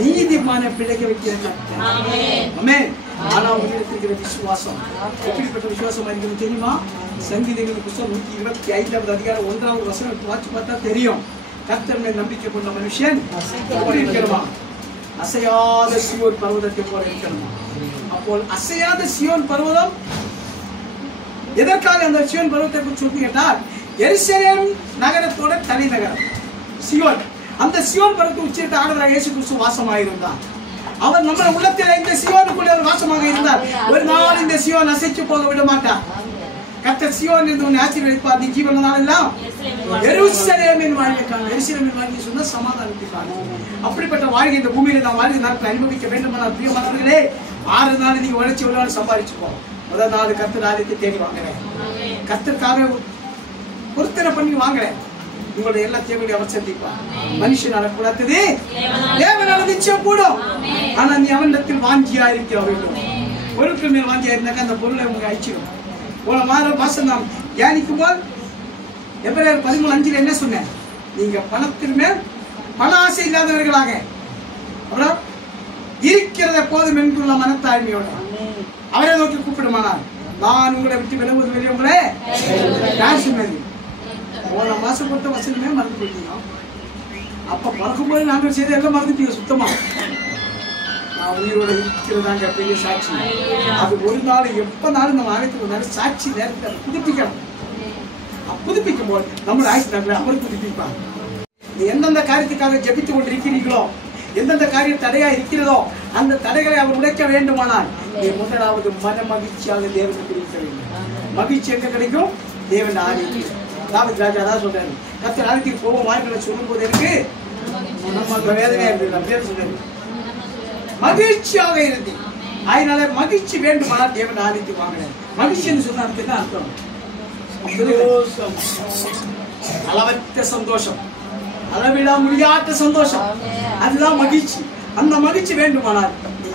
நீ நீதிமான பிழைக்க வைக்கிறது. ஆனா உங்களுக்கு இருக்கிற விசுவாசம் எப்படிப்பட்ட விசுவாசம் இருக்கிறது தெரியுமா? சங்கீதங்கள் புத்தகம் 125 அதிகாரம் 1வது வசனம் வாசிச்சு பார்த்தா தெரியும். கர்த்தர் மேல் நம்பிக்கை கொண்ட மனுஷன் எப்படி இருக்கணுமா? அசையாத சியோன் பர்வதத்தை போல இருக்கணுமா? அப்போ அசையாத சியோன் பர்வதம் எதற்காக அந்த சியோன் பர்வத்தை குறித்து சொல்லி கேட்டால், எருசலேம் நகரத்தோட தலைநகரம் சியோன். அந்த சியோன் பர்வத்தை உச்சரித்த ஆண்டவராகிய இயேசு கிறிஸ்து வாசமாயிருந்தார். அவர் நம்ம உள்ளத்தில் இந்த சியோனுக்குள்ளே அவர் வாசமாக இருந்தார். ஒரு நாள் இந்த சியோன் அசைச்சு போக விட மாட்டார். கர்த்தர் சியோன் என்று உன்னை ஆசீர்வதிப்பார். நீ ஜீவன நாளெல்லாம் எருசலேமின் வாழ்க்கை காண. எருசலேமின் வாழ்க்கை சொன்னா சமாதானத்துக்கான. அப்படிப்பட்ட வாழ்க்கை இந்த பூமியில நாம் வாழ்க்கை நாட்கள் அனுபவிக்க வேண்டுமானால் பிரியமானவர்களே, 6 நாள் நீங்க உழைச்சி ஒரு நாள் சம்பாதிச்சுப்போம். முதல் நாள் கர்த்தர் ஆலயத்தை தேடி வாங்குறேன். கர்த்தருக்காக பொருத்தனை பண்ணி வாங்குறேன். உங்களுடைய எல்லா தேவையும் அவர் சந்திப்பார். மனுஷனால கூடாது, தேவனால நிச்சயம் கூடும். ஆனா நீ அவனிடத்தில் வாஞ்சியா இருக்க வேண்டும். பொருட்கள் மேல் வாஞ்சியா இருந்தாக்கா அந்த பொருளை உங்க அழிச்சிடும். போன மாசம் நாம் தியானிக்கும் போது எபிரேயர் 13:5 என்ன சொன்னேன்? நீங்க பணத்தின் மேல் பண ஆசை இல்லாதவர்களாக, அப்புறம் இருக்கிறத போதும் என்கிற மனத்தாழ்மையோட அவரை நோக்கி கூப்பிடுமானால், நான் உங்களை விட்டு விலகுவது வெளியே உங்களே சொன்னது. போன மாசம் கொடுத்த வசனமே மறந்து போயிட்டீங்க. அப்ப மறக்கும்போது நாங்கள் செய்த எல்லாம் மறந்துட்டீங்க சுத்தமா. நான் உயிரோட இருக்கிறதாங்க பெரிய சாட்சி. அது ஒரு நாள் எப்பனாலும் நம்ம ஆலயத்துக்கு வந்தாலும் சாட்சி நேரத்தை புதுப்பிக்கணும். புதுப்பிக்கும் போது நம்மளோட ஆயுசு நாட்களை அவர் புதுப்பிப்பாங்க. நீ எந்தெந்த காரியத்துக்காக ஜெபித்துக் கொண்டு இருக்கிறீர்களோ, எந்தெந்த காரியம் தடையா இருக்கிறதோ, அந்த தடைகளை அவர் உடைக்க வேண்டுமானால் நீ முதலாவது மன மகிழ்ச்சியாக தேவனுக்கு இருக்க வேண்டும். மகிழ்ச்சி எங்க கிடைக்கும்? தேவன் ஆலயத்தில். தாவீது ராஜா தான் சொல்றாரு, கர்த்தர் ஆலயத்துக்கு போவோம் வாருங்கள் சொல்லும் போது எனக்கு நம்ம வேதனையா இருந்தது. அப்படியே சொல்றாரு, மகிழ்ச்சியாக இருந்து. அதனால மகிழ்ச்சி வேண்டுமானால் தேவன் ஆலயத்துக்கு வாங்க. மகிழ்ச்சின்னு சொன்னா அதுக்கு அர்த்தம் அளவற்ற சந்தோஷம், அளவிட முடியாத சந்தோஷம். அதுதான் மகிழ்ச்சி. அந்த மகிழ்ச்சி வேண்டுமானால்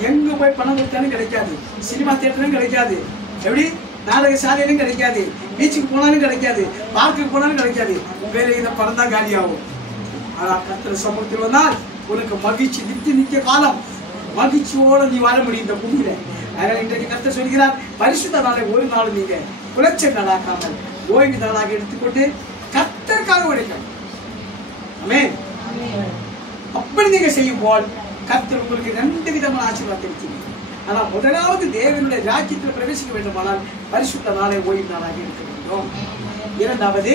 எங்க போய் பணம் கொடுத்தாலும் கிடைக்காது, சினிமா தியேட்டரும் கிடைக்காது, எப்படி நாடக சாலையிலும் கிடைக்காது, பீச்சுக்கு போனாலும் கிடைக்காது, பார்க்குக்கு போனாலும் கிடைக்காது. வேற இந்த பணம் தான் காலியாகும். ஆனா கர்த்தர் சமூகத்தில் வந்தால் உனக்கு மகிழ்ச்சி நித்திய காலம் மகிழ்ச்சியோட நீ வாழ முடியும் இந்த பூமியில. அதனால இன்றைக்கு கர்த்தர் சொல்கிறார், பரிசுத்த நாளை ஒரு நாள் நீங்க குலைச்ச நாளாக்காமல் ஓய்வு நாளாக எடுத்துக்கொண்டு கர்த்தருக்காக உழைக்கணும். ஆமென். அப்படி நீங்க செய்யும் போல் கர்த்தர் உங்களுக்கு 2 விதமான ஆசீர்வாதத்தை வச்சிருக்கீங்க. ஆனா முதலாவது தேவனுடைய ராஜ்யத்தில் பிரவேசிக்க வேண்டுமானால் பரிசுத்த நாளை ஓய்வு நாளாக இருக்க வேண்டும். இரண்டாவது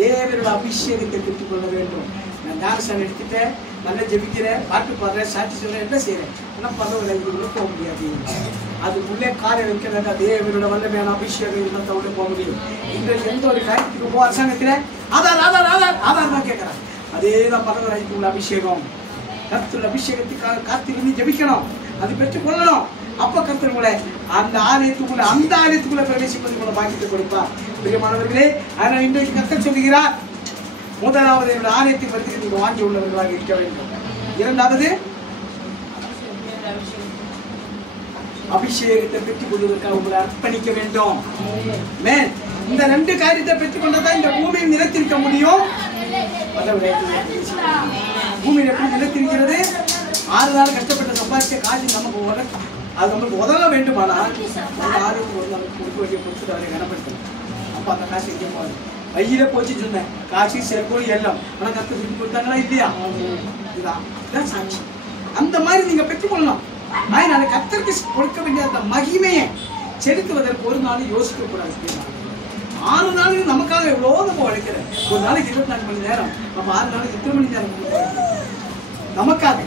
தேவனுடைய அபிஷேகத்தை பெற்றுக் கொள்ள வேண்டும். நான் ஞானஸ்நானம் எடுத்துட்டேன், நல்லா ஜெபிக்கிறேன், பாட்டு பாடுறேன், சாட்சி சொல்றேன், என்ன செய்யறேன், ஆனால் பரவாயில்ல போக முடியாது. அதுக்குள்ளே காரியம் வைக்கிறதா தேவனுடைய வல்லமையான அபிஷேகம் இருந்தால் உள்ளே போக முடியும். இன்றைக்கு எந்த ஒரு காரியத்துக்கு போ அரசாங்கத்தில் ஆதார் ஆதார் ஆதார் ஆதார் தான் கேட்கறாங்க. அதேதான் பரவராஜ்யத்துக்கு உள்ள அபிஷேகம். கர்த்தருடைய அபிஷேகத்துக்காக காத்திருந்து ஜெபிக்கணும், அது பெற்றுக் கொள்ளணும். அப்ப கர்த்தர் கூட அந்த ஆலயத்துக்குள்ள பிரவேசிப்பது கூட பாக்கியத்தை கொடுப்பார். பிரியமானவர்களே, ஆனால் இன்றைக்கு கர்த்தர் சொல்லுகிறார், முதலாவது என்னுடைய ஆலயத்தை பற்றி நீங்கள் வாங்கி உள்ளவர்களாக இருக்க வேண்டும். இரண்டாவது அபிஷேகத்தை பெற்றுக் கொள்வதற்காக உங்களை அர்ப்பணிக்க வேண்டும். இந்த 2 காரியத்தை பெற்றுக் கொண்டதான் இந்த பூமியில் நிலைத்திருக்க முடியும். பூமியில் எப்படி நிலைத்திருக்கிறது? 6 நாள் கஷ்டப்பட்டு சம்பாதிச்ச காசு நமக்கு அது நமக்கு உதவ வேண்டுமானால் அந்த ஆலயத்துக்கு வந்து நமக்கு கொடுக்க வேண்டிய பொறுத்து அவரை கனப்படுத்தணும். அப்போ அந்த காசு எங்கே போகுது? வயிற போச்சு சொன்னேன், காசு செல்போன் எல்லாம். ஆனால் கருத்து திருப்பி கொடுத்தாங்களா இல்லையா? இதுதான் சாட்சி. அந்த மாதிரி நீங்க பெற்றுக்கொள்ளலாம். அதனால கர்த்தருக்கு கொடுக்க வேண்டிய அந்த மகிமையை செலுத்துவதற்கு ஒரு நாள் யோசிக்க கூடாது. 6 நாளுக்கு நமக்காக எவ்வளோ நம்ம உழைக்கிறேன். ஒரு நாளைக்கு 24 மணி நேரம், நம்ம 6 நாளைக்கு எத்தனை மணி நேரம் நமக்காக?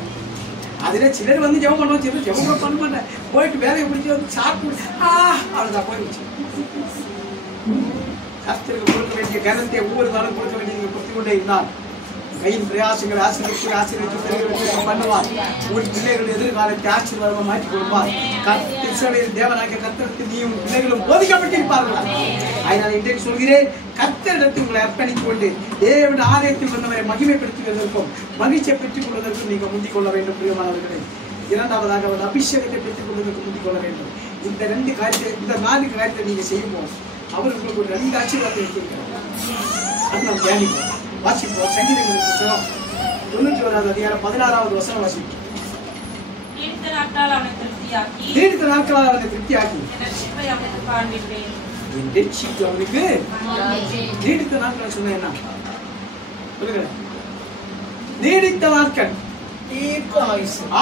அதுல சிலர் வந்து ஜெபம் பண்ணுவோம், சிலர் ஜெபம் கூட பண்ண மாட்டேன், போயிட்டு வேலையை பிடிச்சி வந்து சாப்பிட்டு அவ்வளவுதான் போயிடுச்சு. கர்த்தருக்கு கொடுக்க வேண்டிய கனத்தை ஒவ்வொரு நாளும் கொடுக்க வேண்டிய நீங்க கொடுத்து கொண்டே இருந்தால் கையின் பிரயாசங்களை ஆசீர்வதித்து பண்ணுவார். உன் பிள்ளைகள் எதிர்காலத்தை ஆசீர்வாதமாக மாற்றி கொடுப்பார். இஸ்ரவேலின் தேவனாகிய கர்த்தருக்கு நீயும் பிள்ளைகளும் போதிக்கப்பட்டிருப்பார்கள். அதனால் இன்றைக்கு சொல்கிறேன், கர்த்தரிடத்தில் உங்களை அர்ப்பணித்துக் கொண்டு தேவன் ஆலயத்தில் வந்தவரை மகிமைப்படுத்துவதற்கும் மகிழ்ச்சியை பெற்றுக் கொள்வதற்கும் நீங்கள் முந்திக் கொள்ள வேண்டும். பிரியமானவர்களே, இரண்டாவதாக அவர் அபிஷேகத்தை பெற்றுக் கொள்வதற்கு முந்திக் கொள்ள வேண்டும். இந்த 2 காரியத்தை, இந்த 4 காரியத்தை நீங்க செய்யும்போது அவர் உங்களுக்கு ஒரு 2 ஆசீர்வாதத்தை வைத்திருக்கிறார். அது நாம் தியானிப்போம், வாசிப்போம். சங்கீதங்களின் புத்தகம் 91வது அதிகாரம் 16வது வசனம் வாசிப்போம். நீடித்த நாட்களால் அவனை திருப்தியாக்கி என் ரட்சிப்பு அவனுக்கு நீடித்த நாட்கள் சொன்ன என்ன சொல்லுங்க? நீடித்த நாட்கள்,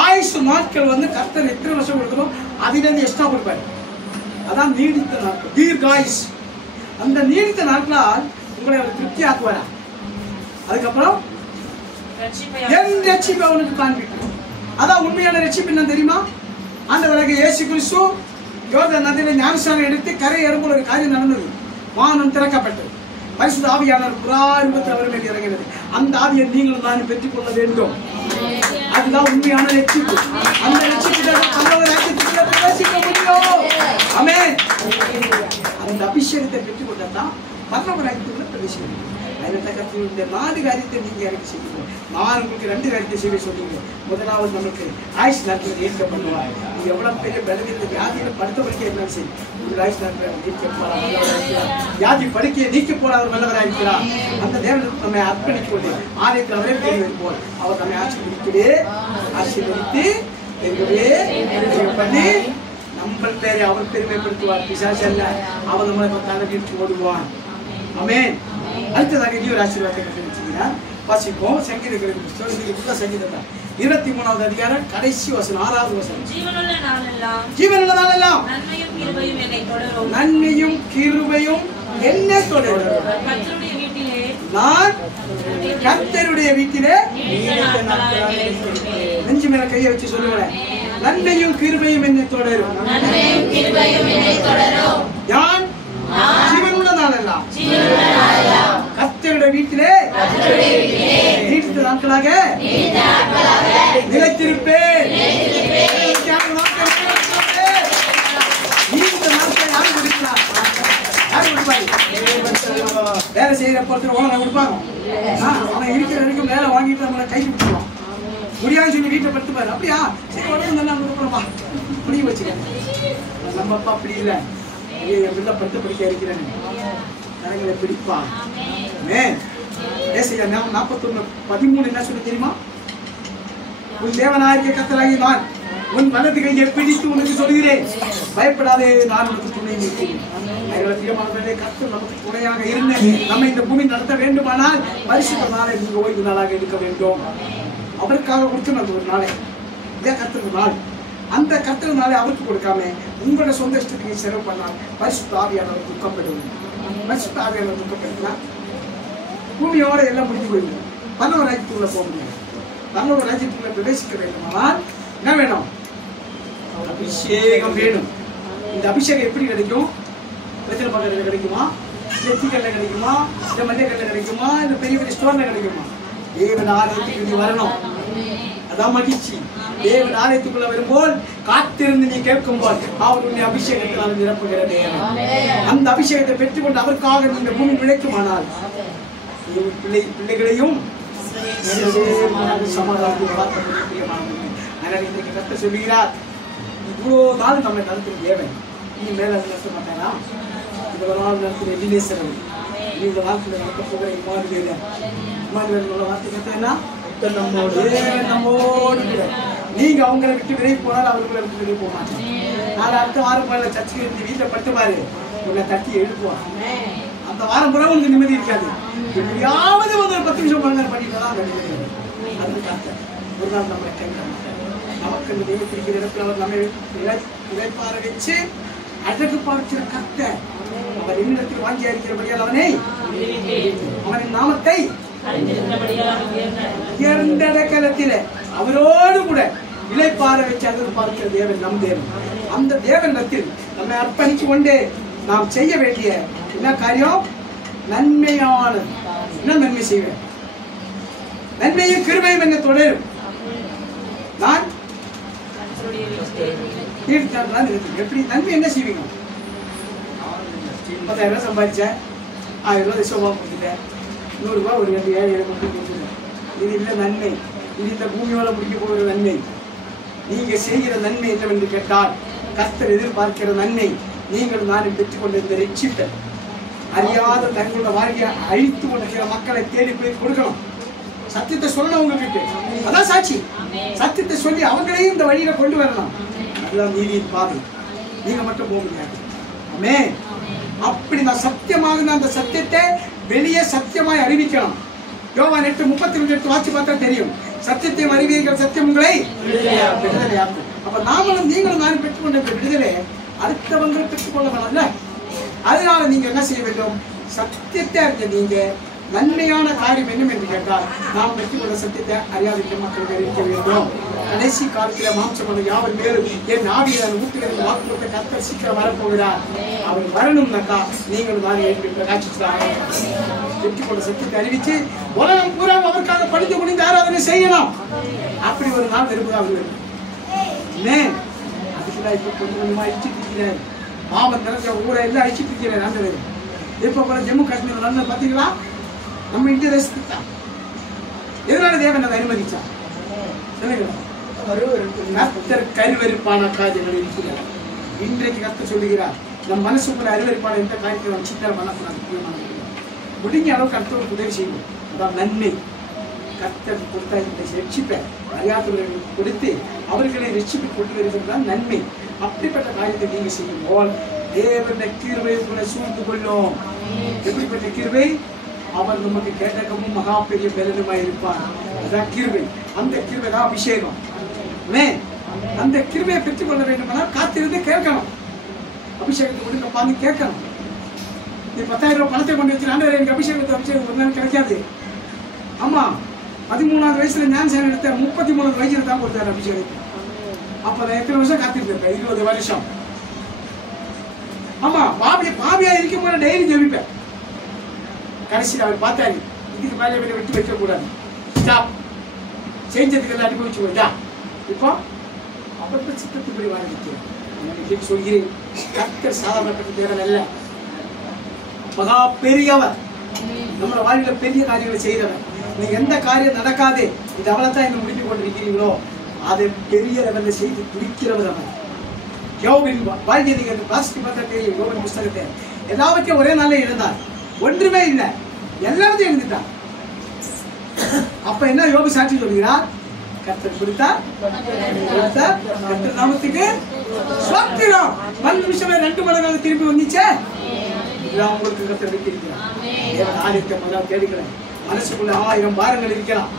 ஆயுசு நாட்கள் வந்து கர்த்தர் எத்தனை வருஷம் கொடுக்கணும் அதிலிருந்து எக்ஸ்ட்ரா கொடுப்பாரு. அதான் நீடித்த நாட்கள், தீர்காயுஸ். அந்த நீடித்த நாட்களால் உங்களை அவர் திருப்தி ஆக்குவாரா. அதுக்கப்புறம் என் ரட்சிப்பை அவனுக்கு காண்பிக்கும். அதான் உண்மையான ரட்சிப்பு என்ன தெரியுமா? ஆண்டவராகிய இயேசு கிறிஸ்து யோர்தான் நதியில ஞானஸ்நானம் எடுத்து கரை ஏறும்போது ஒரு காரியம் நடந்தது. வானம் திறக்கப்பட்டது, பரிசுத்த ஆவியானவர் புறாரூபத்தில் அவர் மேல் இறங்கினது. அந்த ஆவியை நீங்களும் நான் பெற்றுக் கொள்ள வேண்டும். அதுதான் உண்மையான ரட்சிப்பு. அந்த ரட்சிப்புக்காக பரலோக ராஜ்யத்துக்குள்ள பிரவேசிக்க முடியும். ஆமென். அந்த அபிஷேகத்தை பெற்றுக் கொண்டாதான் பரலோக ராஜ்யத்துக்குள்ள பிரவேசிக்க முடியும். இந்த 4 காரியத்தை நீங்க எனக்கு செய்யுங்க. நான் உங்களுக்கு 2 காரியத்தை செய்ய சொல்லுங்க. முதலாவது, நமக்கு ஆயுஷ் நாட்கள் நீக்க பண்ணுவார். நீங்க எவ்வளவு பெரிய பலவீன வியாதியில படுத்த படுக்கையை என்ன செய்யும், உங்கள் ஆயுஷ் நாட்களை நீக்க போறார். வியாதி படுக்கையை நீக்க போறார், நல்லவராயிருக்கிறார். அந்த தேவனுக்கு நம்ம அர்ப்பணித்துக் கொண்டு ஆலயத்தில் அவரே பேர் வைப்போம். அவர் நம்மை ஆசீர்வதித்து பண்ணி நம்ம பேரை அவர் பெருமைப்படுத்துவார். பிசாசு அல்ல, அவர் நம்மளை பார்த்தாலும் வீட்டுக்கு ஓடுவான். ஆமென். அடுத்ததாக இனி ஒரு ஆசீர்வாதத்தை கற்றுக்கிட்டீங்கன்னா வாசிப்போம். சங்கீதங்களின் புத்தகம் சங்கீதம் 23வது அதிகாரம் கடைசி வசனம் 6வது வசனம். ஜீவனுள்ள நாளெல்லாம் நன்மையும் கிருபையும் என்னை தொடரும். நன்மையும் கிருபையும் என்னை தொடரும். கர்த்தருடைய வீட்டிலே நான் கர்த்தருடைய வீட்டிலே நெஞ்சு மேல கையை வச்சு சொல்லுவேன். நன்மையும் கிருபையும் என்னை தொடரும். யான் ஜீவனுள்ள நாளெல்லாம் கர்த்தருடைய வீட்டிலே நீடித்த நாட்களாக நிலைத்திருப்பேன். நீடித்த நாட்கள் யாரு கொடுக்கிறார்? யாரு கொடுப்பாரு? வேலை செய்யற பொறுத்த ஓனரை கொடுப்பாங்க. அவனை இருக்கிற வரைக்கும் வேலை வாங்கிட்டு நம்மளை கை கொடுத்துருவான். முடியாது சொல்லி வீட்டை படுத்துப்பாரு. அப்படியா? சரி, உடனே நல்லா கொடுக்குறோமா புரிய வச்சுக்க. நம்ம அப்பா அப்படி இல்லை, என் பிள்ளை படுத்து படிக்க இருக்கிறேன், ஜனங்களை பிடிப்பா. ஏசாயா 41:13 என்ன சொல்லி தெரியுமா? உன் தேவனாகிய கர்த்தராகிய நான் உன் வலது கையை பிடித்து உனக்கு சொல்கிறேன், பயப்படாதே, நான் உனக்கு துணை நிற்கிறேன். கர்த்தர் நமக்கு துணையாக இருந்து நம்ம இந்த பூமி நடத்த வேண்டுமானால் பரிசுத்த நாளை நீங்க ஓய்வு நாளாக எடுக்க வேண்டும். அவருக்காக கொடுக்கணும் அந்த ஒரு நாளை. இதே கர்த்தர் நாள். அந்த கர்த்தர் நாளை அவருக்கு கொடுக்காம உங்களோட சொந்த இஷ்டத்துக்கு செலவு பண்ணால் பரிசுத்த ஆவியானவர் துக்கப்படுவது. பரிசுத்த ஆவியானவர் துக்கப்படுத்தினா பூமியோட எல்லாம் முடிஞ்சு போயிடும். பரலோக ராஜ்யத்துக்குள்ள போக முடியாது. பரலோக ராஜ்யத்துக்குள்ள பிரவேசிக்க வேண்டுமானால் என்ன வேணும்? அபிஷேகம் வேணும். இந்த அபிஷேகம் எப்படி கிடைக்கும்? வெத்தலை பக்கத்தில் கிடைக்குமா, செத்திக்கல்ல கிடைக்குமா, இந்த மஞ்சக்கல்ல கிடைக்குமா, இந்த பெரிய பெரிய ஸ்டோர்ல கிடைக்குமா? தேவன் ஆலயத்துக்கு நீ வரணும். அதான் மகிழ்ச்சி. தேவன் ஆலயத்துக்குள்ள வரும்போது காத்திருந்து நீ கேட்கும்போது அவர் உன்னை அபிஷேகத்தினால் நிரப்புகிற தேவன். அந்த அபிஷேகத்தை பெற்றுக்கொண்டு அவருக்காக நீ இந்த பூமி விளைக்குமானால் பிள்ளைகளையும் சமாதானத்தை பார்க்க முடியும். அதனால இன்றைக்கு கர்த்தர் சொல்லுகிறார், இவ்வளோ நாள் நம்மை நடத்தும் தேவன் இனி மேல நடத்த மாட்டாரா? இவ்வளவு நாள் நடத்துகிற எலினேசர், இந்த வாழ்க்கையில் நடத்த போகிற இம்மானுவேல் வார்த்தை கத்தனா நம்மோடு நீங்க அவங்களை விட்டு விலகி போனால் அவர்களை விட்டு விலகி போக மாட்டாங்க. நான் அடுத்த வாரம் போல சர்ச்சைக்கு இருந்து வீட்டில் படுத்து பாரு, உங்களை தட்டி எழுப்புவான். அந்த வாரம் கூட உங்களுக்கு நிம்மதி இருக்காது. எப்படியாவது ஒரு 10 நிமிஷம் பண்ணிட்டு தான் அது காத்த ஒரு நாள் நம்மளை கைவிட மாட்டார். நமக்கு இந்த தெய்வத்திற்கு இடத்துல அவர் நம்மை இழைப்பார வச்சு அழகு பார்க்கிற கத்த அவர் என்னிடத்தில் வாங்கி இருக்கிறபடியால் அவனின் நாமத்தை உயர்ந்த இடக்கலத்தில அவரோடு கூட இளைப்பாற வச்சு அது பார்க்கிற தேவன் நம் தேவன். அந்த தேவனிடத்தில் நம்மை அர்ப்பணித்து கொண்டு நாம் செய்ய வேண்டிய என்ன காரியம்? நன்மையானது. என்ன நன்மை செய்வேன்? நன்மையும் கிருபையும் என்ன தொடரும். நான் எப்படி நன்மை என்ன செய்வீங்க? 10,000 ரூபாய் சம்பாதிச்சேன், 1000 ரூபாய் ரிசர்வா கொடுத்துட்டேன், 100 ரூபாய் ஒரு 2 ஏழை கொண்டு கொடுத்துட்டேன். இது இல்லை நன்மை. இது இந்த பூமியோட முடிக்க போகிற நன்மை. நீங்க செய்கிற நன்மை என்னவென்று கேட்டால் கர்த்தர் எதிர்பார்க்கிற நன்மை நீங்கள் நானும் பெற்றுக் கொண்டிருந்த ரட்சிப்பை அறியாத தங்களோட வாழ்க்கையை அழித்து கொண்டிருக்கிற மக்களை தேடி போய் கொடுக்கணும். சத்தியத்தை சொல்லணும் உங்களுக்கு. அதான் சாட்சி. சத்தியத்தை சொல்லி அவங்களையும் இந்த வழியில கொண்டு வரணும். அதுதான் நீதியின் பாதை. நீங்க மட்டும் போக முடியாது. ஆமென். அப்படி நான் சத்தியமாக அந்த சத்தியத்தை வெளியே சத்தியமாய் அறிவிக்கணும். யோவான் 8:32 வாசி பார்த்தா தெரியும். சத்தியத்தையும் அறிவிக்கிற சத்தியம் உங்களை விடுதலையாக்கும். அப்ப நாமளும் நீங்களும் நான் பெற்றுக்கொண்ட விடுதலை அடுத்தவங்களை பெற்றுக்கொள்ள வேணாம்ல. அதனால நீங்க என்ன செய்ய வேண்டும்? சத்தியத்தை அறிஞ்ச நீங்க நன்மையான காரியம் என்ன என்று கேட்டால் நாம் பெற்றுக்கொண்ட சத்தியத்தை அறியாதிக்க மக்கள் அறிவிக்க வேண்டும். கடைசி காலத்தில் மாம்சமான யாவர் மேலும் என் ஆவியான ஊட்டுகளின் வாக்குறுத்த கர்த்தர் சீக்கிரம் வரப்போகிறார். அவர் வரணும்னாக்கா நீங்கள் தான் பிரகாசிச்சுதான் பெற்றுக்கொண்ட சத்தியத்தை அறிவிச்சு உலகம் பூரா அவருக்காக படித்து முடிந்து ஆராதனை செய்யணும். அப்படி ஒரு நாள் விரும்புகிறார். அதுக்குதான் இப்ப கொஞ்சம் கொஞ்சமா அழிச்சிட்டு இருக்கிறார். பாவம் நிறைஞ்ச ஊரை எல்லாம் அழிச்சிட்டு இருக்கிறார். அந்த இப்ப கூட ஜம்மு காஷ்மீர் வந்து பாத்தீங்களா? நம்ம இந்திய தேசத்துக்கு தான். எதனால தேவன் அதை அனுமதிச்சா? கர்த்தர் கருவெறுப்பான காரியங்கள் இருக்கிறார். இன்றைக்கு கர்த்தர் சொல்லுகிறார், நம் மனசுக்குள்ள அருவெறுப்பான எந்த காரியத்தை நம்ம சித்தம் பண்ணக்கூடாது. முடிஞ்ச அளவு கர்த்தருக்கு உதவி செய்யும். அதான் நன்மை. கர்த்தர் கொடுத்தா இந்த ரட்சிப்பை அறியாதவர்களுக்கு கொடுத்து அவர்களை ரட்சிப்பை கொண்டு வருகிறது நன்மை. அப்படிப்பட்ட காரியத்தை நீங்க செய்யும் போல் தேவனுடைய கிருபை உங்களை சூழ்ந்து கொள்ளும். எப்படிப்பட்ட கிருபை? அவர் நமக்கு கேட்டகமும் மகா பெரிய பலனுமாய் இருப்பார். அதான் கிருபை. அந்த கிருபை தான் அபிஷேகம். அந்த கிருபையை பெற்றுக் கொள்ள வேண்டுமானால் காத்திருந்து கேட்கணும். அபிஷேகத்தை கொடுக்க பாந்து கேட்கணும். நீ 10,000 ரூபாய் பணத்தை கொண்டு வச்சு ஆண்டவரே எனக்கு அபிஷேகம் ஒரு நாள் கிடைக்காது. ஆமா, 13வது வயசுல ஞானசானம் எடுத்த 33 வயசுல தான் கொடுத்தாரு அபிஷேகம். அப்ப நான் எத்தனை வருஷம் காத்திருப்பேன்? 20 வருஷம். ஆமா, பாவியா இருக்கும் போது டெய்லி ஜெபிப்பேன். கடைசியில் அவர் பார்த்தாரு, இதுக்கு மேலே விட்டு வைக்க கூடாது, ஸ்டாப், செஞ்சதுக்கு எல்லாம் அனுபவிச்சு போயிட்டா. இப்போ அவருக்கு சித்தத்துப்படி வாழ்க்கை சொல்கிறேன். கர்த்தர் சாதாரணப்பட்ட தேவன் அல்ல, மகா பெரியவர். நம்ம வாழ்க்கையில பெரிய காரியங்களை செய்தவர். நீங்க எந்த காரியம் நடக்காது, இது அவளைத்தான் என்ன முடித்து கொண்டிருக்கிறீங்களோ அதை பெரிய லெவலில் செய்து துடிக்கிறவர் அவர். யோபின் வாழ்க்கை நீங்க வாசித்து பார்த்தா தெரியும். யோபின் புஸ்தகத்தை எல்லாவற்றையும் ஒரே நாளே எழுந்தார். ஒன்றுமே இல்லை, எல்லாத்தையும் எழுதிட்டார். அப்ப என்ன யோபு சாட்சி சொல்கிறார்? கர்த்தர் கொடுத்தார், கர்த்தர் நாமத்துக்கு ஸ்தோத்திரம். 1 நிமிஷமே 2 மடங்காக திருப்பி வந்துச்சே. இதெல்லாம் உங்களுக்கு கர்த்தர் வைத்திருக்கிறார். தேவன் ஆலயத்தை முதல்ல தேடிக்கிறேன். மனசுக்குள்ள 1000 பாரங்கள் இருக்கலாம்.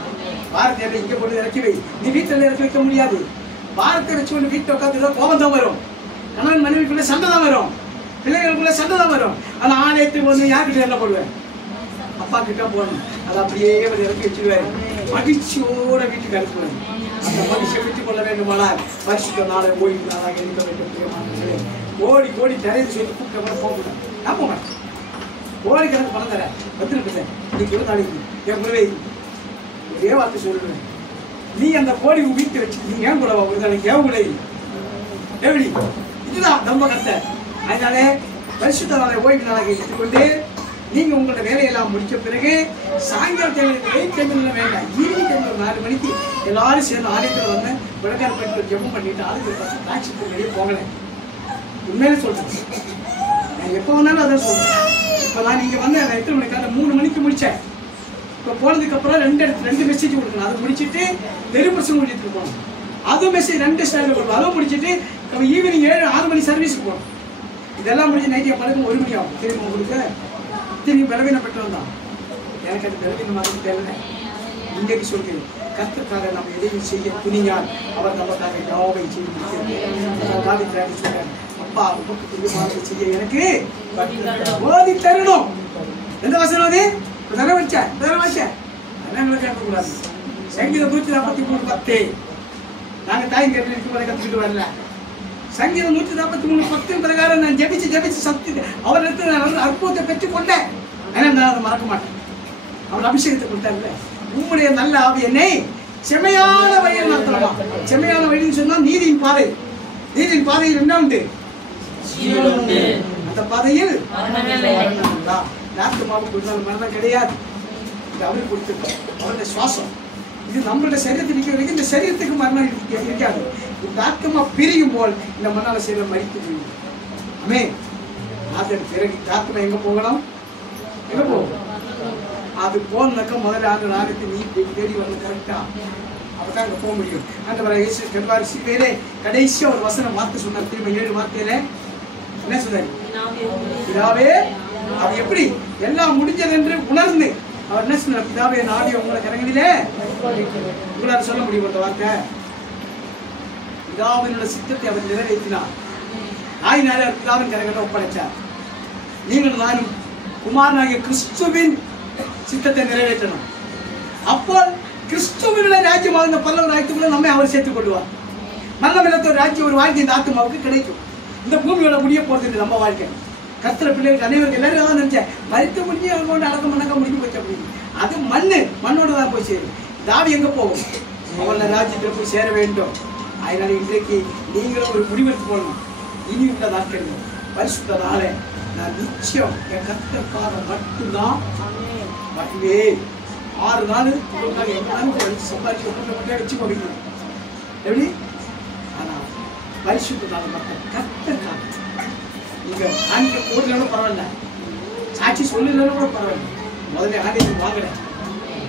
பாரத்தை இங்க கொண்டு இறக்கி வை. நீ வீட்டில் இறக்கி வைக்க முடியாது. பாரத்தை வச்சு கொண்டு வீட்டை உட்காந்து கோபம் தான் வரும். கணவன் மனைவிக்குள்ள சண்டை தான் வரும். பிள்ளைகளுக்குள்ள சண்டை தான் வரும். ஆனா ஆலயத்துக்கு வந்து யார்கிட்ட என்ன போடுவேன்? அப்பா கிட்ட போடணும். அதை அப்படியே இறக்கி வச்சிருவாரு. மகிழ்ச்சியோட வீட்டுக்கு அனுப்புவாரு. அந்த மகிழ்ச்சியை பெற்றுக் கொள்ள வேண்டுமானால் பரிசுத்த நாளை ஓய்வு நாளாக இருக்க வேண்டும். ஓடி ஓடி தரையை சொல்லி கூப்பிட்ட கூட போகக்கூடாது. நான் போவேன். கோடிக்கணக்கு பணம் தரேன், வந்துருக்குது. இன்னைக்கு ஒரு நாளைக்கு என் குருவே ஒரே வார்த்தை சொல்லுவேன், நீ அந்த கோடி வீட்டு வச்சு நீ ஏன் கூட ஒரு நாளைக்கு ஏன் கூட எப்படி? இதுதான் நம்ம கத்தை. அதனாலே பரிசுத்த நாளை ஓய்வு நாளாக எடுத்துக்கொண்டு நீங்க உங்களோட வேலையெல்லாம் முடிச்ச பிறகு சாயங்காலம் டைம்ல வேண்டாம், ஈவினிங் டைம்ல 4 மணிக்கு எல்லாரும் சேர்ந்து ஆலயத்தில் வந்து விளக்கார போயிட்டு ஜெபம் பண்ணிட்டு ஆலயத்தில் டாக்ஸி வெளியே போகல. உண்மையிலே சொல்றேன், நான் எப்போ வந்தாலும் அதான் சொல்றேன். இப்போ நான் இங்கே வந்து எத்தனை மணிக்கு 3 மணிக்கு முடித்தேன். இப்போ போனதுக்கு அப்புறம் 2 மெசேஜ் கொடுக்கணும். அதை முடிச்சுட்டு வெறும் முடிச்சுட்டு போகணும். அது மெசேஜ் 2 ஸ்டைலில் கொடுக்கணும். அதை முடிச்சுட்டு ஈவினிங் 7-6 மணி சர்வீஸுக்கு போகணும். இதெல்லாம் முடிஞ்சு நைட்டு என் பழக்கம் 1 மணி ஆகும். திரும்ப உங்களுக்கு திரும்பி பலவீனப்பட்டு வந்தான். எனக்கு அது பலவீனமாக தெரியல. இன்றைக்கு சொல்கிறேன், கர்த்தருக்காக நம்ம எதையும் செய்ய துணிஞ்சால் அவர் நமக்காக யாவை செய்ய சொல்றாரு. அப்பா உமக்கு துணிமானதை செய்ய எனக்கு ஓதி தரணும். எந்த வசனம் அது? தர வச்சேன் அதெல்லாம் கேட்கக்கூடாது. சங்கீத 143:10 நாங்க தாய் கேட்டு இருக்கும் வரை கத்துக்கிட்டு வரல. சங்கீதம் 143:10 பிரகாரம் நான் ஜெபிச்சு சக்தி அவரிடத்தில் நான் வந்து அற்புதத்தை பெற்றுக் கொண்டேன். ஏன்னா நான் அதை மறக்க மாட்டேன். அவர் அபிஷேகத்தை கொடுத்தாருல்ல, உம்முடைய நல்ல ஆவி என்னை செமையான வழியில் நடத்தலாமா. செமையான வழின்னு சொன்னா நீதியின் பாதை. நீதியின் பாதையில் என்ன உண்டு? அந்த பாதையில் ஆத்மாவுக்கு கொடுத்தாலும் மரணம் கிடையாது. இது அவருக்கு கொடுத்துருக்கோம். அவருடைய சுவாசம் இது நம்மளுடைய சரீரத்தில் நிற்க வரைக்கும் இந்த சரீரத்துக்கு மரணம் இருக்காது. இந்த ஆத்மா பிரியும் போல் இந்த மண்ணால சரீரம் மறித்து போகும். ஆமே. அதன் பிறகு இந்த ஆத்மா எங்க போகணும்? எங்க போகும்? அது போனாக்க முதல்ல ஆண்டு நாளைக்கு நீ தேடி வரணும். கரெக்டா? அப்பதான் அங்க போக முடியும். ஆண்டவரே இயேசு கல்வாரி சிலுவையிலே கடைசியா ஒரு வசனம் வார்த்தை சொன்னார். திரும்ப 7 வார்த்தையில என்ன சொன்னார்? பிதாவே, அது எப்படி எல்லாம் முடிஞ்சது என்று உணர்ந்து அவர் என்ன சொன்னார்? பிதாவே, நாடி உங்களை கரங்களிலே உங்களால் சொல்ல முடியும் அந்த வார்த்தை. பிதாவினுடைய சித்தத்தை அவர் நிறைவேற்றினார். ஆயினாலே அவர் பிதாவின் கரங்களை ஒப்படைச்சார். நீங்கள் நானும் குமாரனாகிய கிறிஸ்துவின் சித்தத்தை நிறைவேற்றணும். அப்போ கிறிஸ்துவினுடைய ராஜ்யமாக இந்த பல்லவ ராஜ்யத்துக்குள்ள நம்மை அவர் சேர்த்துக் கொள்வார். மரணமில்லாத ஒரு ராஜ்யம், ஒரு வாழ்க்கை இந்த ஆத்மாவுக்கு கிடைக்கும். இந்த பூமியோட முடிய போறது நம்ம வாழ்க்கை. கர்த்தர் பிள்ளைகள் அனைவருக்கு எல்லாரும் தான் நினைச்சேன் மறித்து முடிஞ்சு அவங்க கொண்டு அடக்கம் பண்ணாக்க முடிஞ்சு போச்சு அப்படின்னு. அது மண்ணோட தான் போய் சேரும். தாவி எங்க போகும்? அவள ராஜ்யத்தில் போய் சேர வேண்டும். அதனால இன்றைக்கு நீங்களும் ஒரு முடிவெடுத்து போகணும். இனி உள்ள நாட்கள் பரிசுத்த நாளை நான் நிச்சயம் என் கர்த்தர் பாதம் மட்டும்தான் வருவேன். 6 நாள் உங்களுக்காக எங்களாலும் சம்பாதிச்சு மட்டும் வச்சு போவீங்க. எப்படி? ஆனா பரிசுத்த நாள் மட்டும் கர்த்தருக்காக நீங்க ஆண்கள் போடலாம் பரவாயில்ல, சாட்சி சொல்லலாம் கூட பரவாயில்ல. முதல்ல ஆண்கள் வாங்கல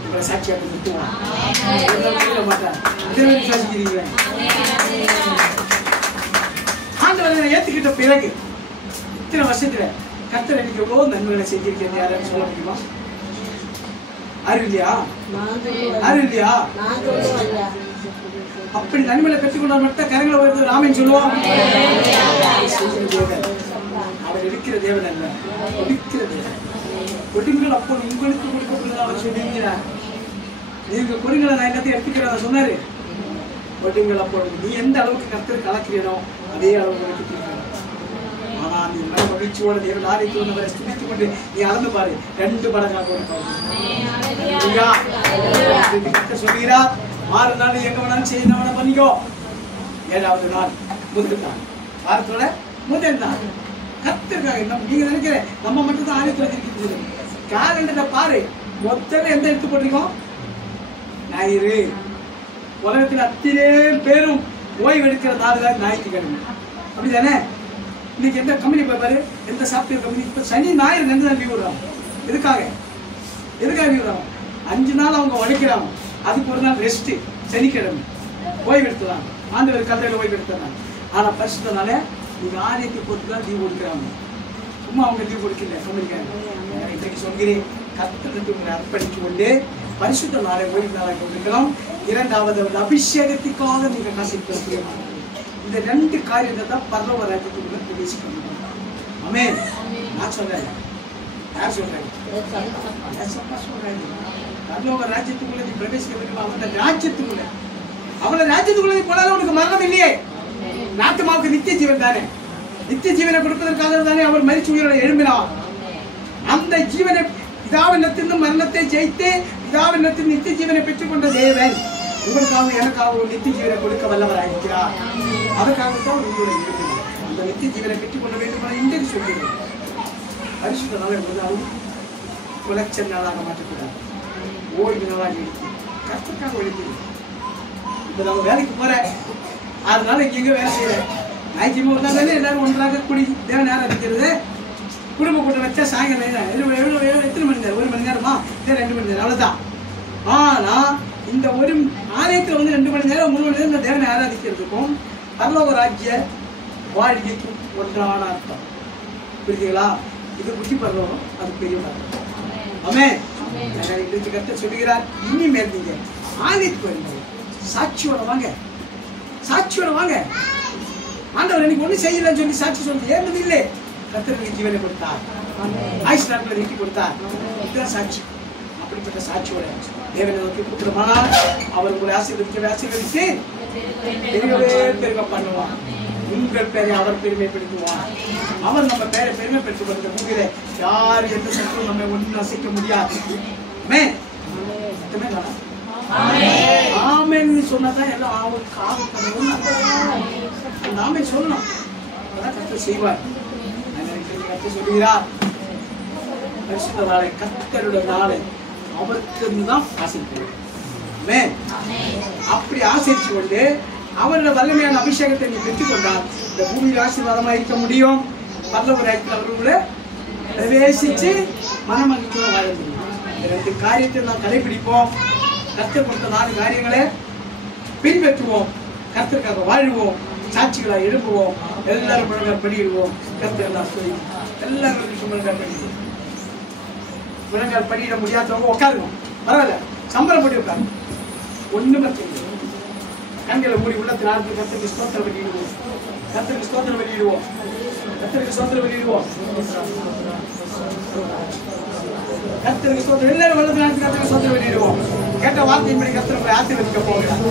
உங்களை சாட்சியாக நிறுத்துவாங்க மாட்டேன். விசுவாசிக்கிறீங்களா? ஆண்டவரை ஏத்துக்கிட்ட பிறகு இத்தனை வருஷத்துல கர்த்தர் எனக்கு எவ்வளவு நன்மைகளை செஞ்சிருக்கேன் யாரும் சொல்ல முடியுமா? அறிவில்லையா? அறிவில்லையா? அப்படி நன்மையை பெற்றுக்கொண்டால் மட்டும் கரங்களை உயர்த்து ராமன் சொல்லுவோம். அவர் இருக்கிற தேவன் அல்ல, கொடுக்கிற தேவன். கொடுங்கள் அப்போ உங்களுக்கு கொடுக்கப்படுது அவர் சொல்லியிருக்கிறார். நீங்க கொடுங்களை நான் என்னத்தை எடுத்துக்கிறேன் சொன்னாரு. கொடுங்கள் அப்போ நீ எந்த அளவுக்கு கர்த்தர் கலக்கிறீனோ அதே அளவுக்கு எடுத்துக்கிறேன். ஆனா நீ மன மகிழ்ச்சியோட தேவன் ஆலயத்தில் வந்தவரை ஸ்துதித்துக் கொண்டு நீ அளந்து பாரு, 2 மடங்காக சொல்கிறார். 6 நாள் எங்க வேணாலும் செய்யணும் பண்ணிக்கோ. 7வது நாள் முதல் நாள், வாரத்தோட முதல் நாள் கர்த்தருக்காக. நீங்க நினைக்கிற நம்ம மட்டும் தான் ஆலயத்தில் இருக்கிறது. காலண்டரை பாரு, மொத்தமே எந்த எடுத்து போட்டிருக்கோம்? ஞாயிறு. உலகத்தில் அத்தனை பேரும் ஓய்வு எடுக்கிற நாள் தான் ஞாயிற்றுக்கிழமை. அப்படிதானே? இன்னைக்கு எந்த கம்பெனி போய் பாரு, எந்த சாப்ட்வேர் கம்பெனி இப்போ சனி ஞாயிறு 2 நாள் லீவ் விடுறாங்க. எதுக்காக லீவ் விடுறாங்க? 5 நாள் அவங்க உழைக்கிறாங்க. அதுக்கு ஒரு நாள் ரெஸ்ட், சனிக்கிழமை ஓய்வு எடுத்துறாங்க. ஆண்டவர் கல்லையில் ஓய்வு எடுத்துறாங்க. ஆனா பரிசுத்தனால நீங்க ஆலயத்தை பொறுத்து தான் லீவ் கொடுக்குறாங்க. சும்மா அவங்க லீவ் கொடுக்கல கம்பெனிக்காக. இன்றைக்கு சொல்கிறேன், கர்த்தருக்கு உங்களை அர்ப்பணித்து கொண்டு பரிசுத்த நாளை ஓய்வு நாளாக கொண்டிருக்கலாம். 2வது அபிஷேகத்துக்காக நீங்க காசிக்க. இந்த 2 காரியத்தை தான் பரலோக ராஜ்யத்துக்குள்ள பிரவேசிக்கணும். ஆமென். நான் சொல்றேன், யார் சொல்றேன்? பரலோக ராஜ்யத்துக்குள்ள நீ பிரவேசிக்க வேண்டும். அவன ராஜ்யத்துக்குள்ள நீ போனாலும் உனக்கு மரணம் இல்லையே. நாட்டுமாவுக்கு நித்திய ஜீவன் தானே. நித்திய ஜீவனை கொடுப்பதற்காக தானே அவர் மரிச்சு உயிரோட எழும்பினார். அந்த ஜீவனை பிதாவினத்திலிருந்து மரணத்தை ஜெயித்து பிதாவினத்தில் நித்திய ஜீவனை பெற்றுக் கொண்ட தேவன் உங்களுக்காக எனக்காக நித்திய ஜீவனை கொடுக்க வல்லவராயிருக்கிறார். அதற்காகத்தான் உங்களுடைய எழுப்பினார். அந்த நித்திய ஜீவனை பெற்றுக் கொள்ள வேண்டும் என இன்றைக்கு சொல்கிறேன். பரிசுத்த நாளை முதலாவது குலச்சல் நாளாக மாற்றக்கூடாது. ஓய்வு நாளாக எடுத்து கஷ்டக்காக ஒழிக்கிறது. இப்ப நம்ம வேலைக்கு போறேன், 6 நாள் எங்க வேலை செய்யறேன். ஞாயிற்றுக்கிழமை ஒரு நாள் எல்லாரும் ஒன்றாக கூடி தேவன் ஆராதிக்கிறது. குடும்ப கூட்டம் வச்சா சாயங்காலம் எத்தனை மணி நேரம்? 1 மணி நேரமா? 2 மணி நேரம், அவ்வளவுதான். ஆனா இந்த ஒரு ஆலயத்துல 2 மணி நேரம் 3 மணி நேரம் இந்த தேவனை ஆராதிக்கிறதுக்கும் பரலோக ராஜ்ய வாழ்க்கைக்கும் ஒன்றான அர்த்தம். புரியுதுங்களா? இது புத்தி பரலோகம், அது பெரிய பரலோகம். ஆமென். இன்றைக்கு கர்த்தர் சொல்லுகிறார், இனிமேல் நீங்க ஆலயத்துக்கு வரும்போது சாட்சியோட வாங்க, சாட்சியோட வாங்க. ஆண்டவர் எனக்கு ஒண்ணு செய்யலன்னு சொல்லி சாட்சி சொல்லுது ஏன் இல்லை. கர்த்தருக்கு ஜீவனை கொடுத்தார், ஆயுஷ் நாட்களை நீட்டி கொடுத்தார். இதுதான் சாட்சி. அப்படிப்பட்ட சாட்சியோட தேவனை நோக்கி கூப்பிடுமானால் அவர் உங்களை ஆசீர்வதித்து பெருகவே பெருக பண்ணுவான். உங்கள் பேரை அவர் பெருமைப்படுத்துவான். அவர் நம்ம பேரை பெருமைப்படுத்துவது பூமியில யார் எந்த சக்தியும் நம்ம ஒன்றும் அசைக்க முடியாது. ஆமென்னு சொன்னதான் எல்லாம் அவருக்கு ஆமென் சொல்லணும். அதான் கர்த்தர் செய்வார். கர்த்தர் சொல்லுகிறார், பரிசுத்த நாளை கர்த்தருடைய நாளை அவருக்கு தான் ஆசைப்படுவார். அப்படி ஆசைச்சு கொண்டு அவருடைய வல்லமையான அபிஷேகத்தை நீ பெற்றுக் கொண்டால் இந்த பூமியில் ஆசீர்வாதமா இருக்க முடியும். பரலோக ராஜ்யத்தில் அவர்களோட பிரவேசிச்சு மனமகிழ்ச்சியோட வாழ முடியும். இந்த 2 காரியத்தை நாம் கடைபிடிப்போம். கர்த்தர் கொடுத்த 4 காரியங்களை பின்பற்றுவோம். கர்த்தருக்காக வாழ்வோம். சாட்சிகளாக எழுப்புவோம். எல்லாரும் முழங்கால் படியிடுவோம். கர்த்தர் எல்லாம் சொல்லி எல்லாரும் முழங்கால் படிடுவோம். முழங்கால் படியிட முடியாதவங்க உட்காருவோம். பரவாயில்ல, சம்பளம் போட்டு உட்காரு. ஒண்ணுமே தெரியும். கண்களை மூடி உள்ளத்தில் ஆழ்ந்து கர்த்தருக்கு ஸ்தோத்திரம் பண்ணிடுவோம். கர்த்தருக்கு ஸ்தோத்திரம் பண்ணிடுவோம். கர்த்தருக்கு ஸ்தோத்திரம் பண்ணிடுவோம். கர்த்தருக்கு ஸ்தோத்திரம். எல்லாரும் உள்ளத்தில் ஆழ்ந்து கர்த்தருக்கு ஸ்தோத்திரம் பண்ணிடுவோம். கேட்ட வார்த்தையின்படி கர்த்தர் உங்களை ஆசீர்வதிக்க போகிறார்.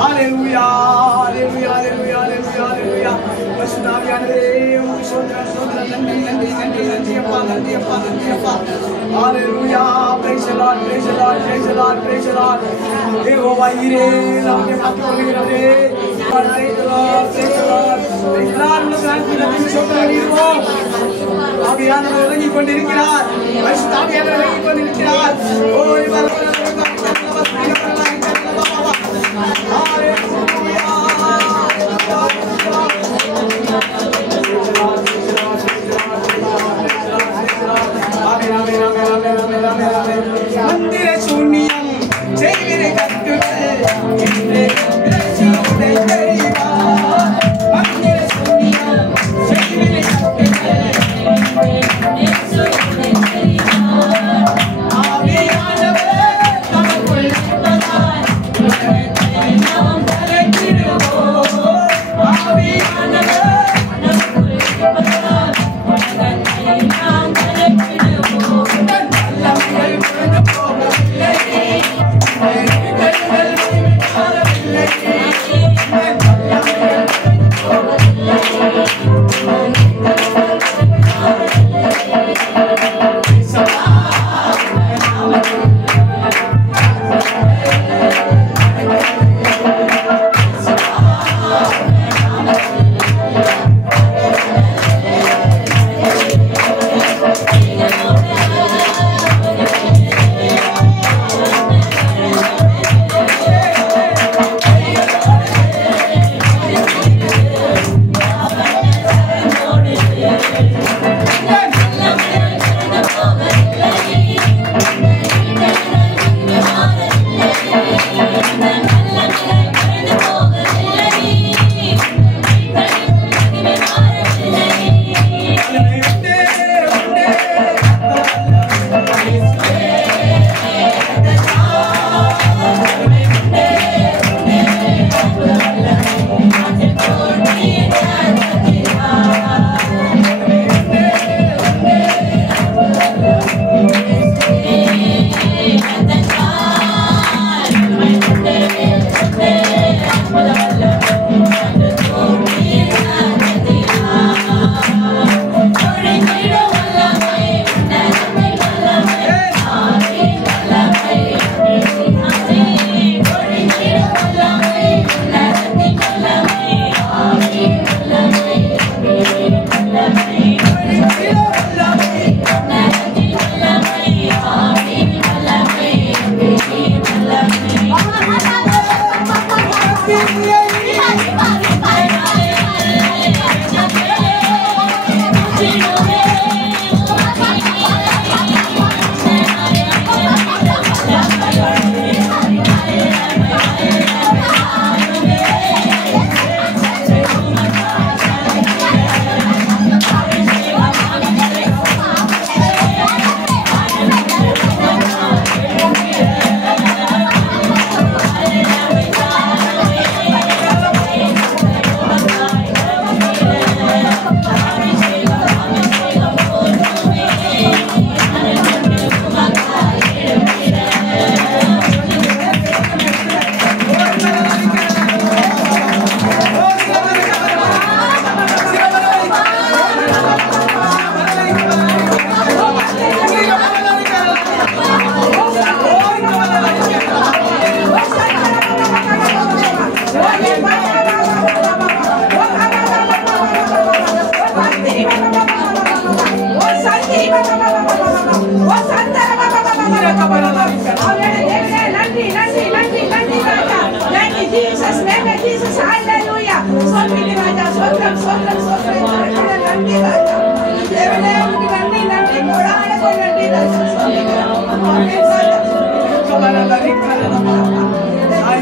ஹல்லேலூயா, ஹல்லேலூயா, ஹல்லேலூயா, ஹல்லேலூயா, ஹல்லேலூயா. பரிசுத்த ஆவியானவரே, உம்முடைய ஸ்தோத்திரம், ஸ்தோத்திரம். நன்றி, நன்றி, நன்றி, நன்றி அப்பா, நன்றி அப்பா, நன்றி அப்பா. ஹல்லேலூயா. Praise the Lord, praise the Lord, praise the Lord, praise the Lord. Jehovah ஈரே, நாமத்தை மாற்றிக்கொள்கிறவரே. Praise the Lord, praise the Lord. Praise the Lord. உள்ளத்தில் ஆழ்ந்து கர்த்தருக்கு ஸ்தோத்திரம் பண்ணிடுவோம். ஆவியானவர் இறங்கிக் கொண்டிருக்கிறார். பரிசுத்த ஆவியானவர் இறங்கிக் கொண்டிருக்கிறார். ஓ இவர் மந்திர சூன்யம் செய்வினை கட்டுகள் என்று ரட்சியுடை தெரிவார். மந்திர சூன்யம் செய்வினை கட்டுகள் ரட்சியுடை தெரிவார். ஆவியானவர் தமக்குள் இருப்பதால்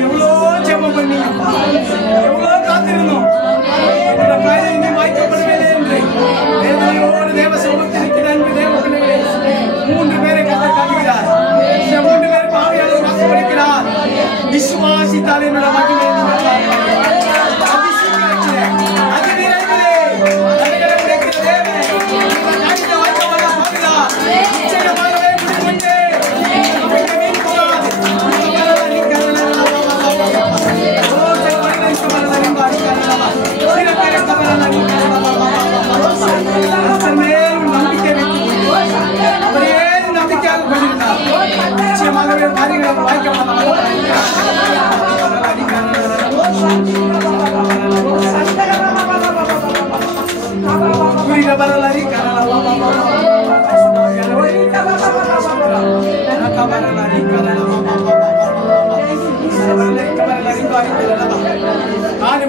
எவ்வளோ ஜெபம் பண்ணி எவ்வளோ காத்திருந்தோம் வாய்க்கப்படுவேன் என்று வேதனையோடு தேவ சமூகத்தில் இருக்கிற அன்பு தேவ பிள்ளைகளே 3 பேரை கர்த்தர் காட்டுகிறார். இந்த 3 பேர் பாவியாளர் வாக்குப்படுகிறார். விசுவாசித்தாலே என்னோட மகிமை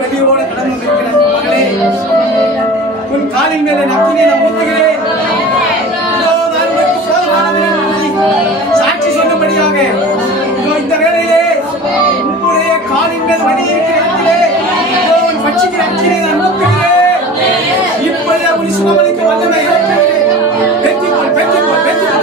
வெளியோட கடந்து வந்திருக்கிற மகளே, உன் காலின் மேலே நக்கினை நான் ஊத்துகிறேன். சாட்சி சொன்னபடியாக இந்த வேளையிலே உன்னுடைய காலின் மேல் வலி இருக்கிறே பட்சிக்கிற அக்கினை நான் ஊத்துகிறேன். இப்பொழுது உன் சுகமளிக்க வல்லமை பெற்றுக்கொள் பெற்றுக்கொள் பெற்றுக்கொள்.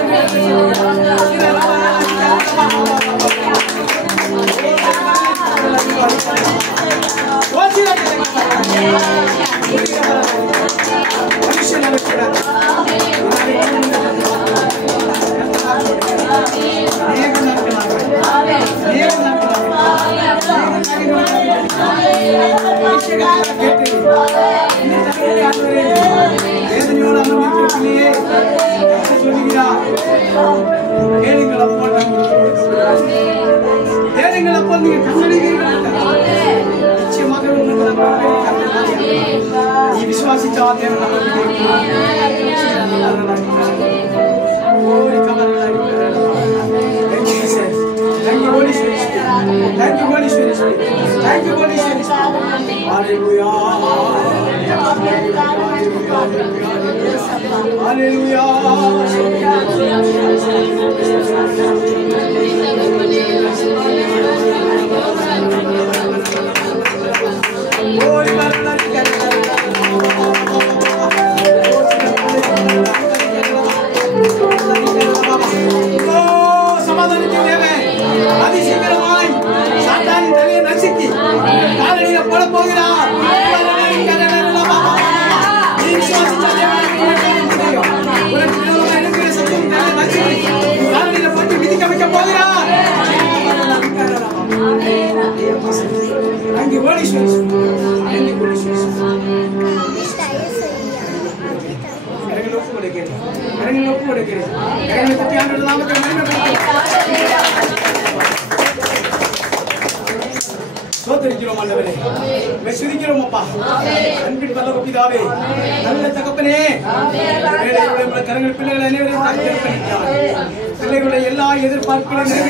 பிள்ளைகளுடைய எல்லா எதிர்பார்ப்புகளையும்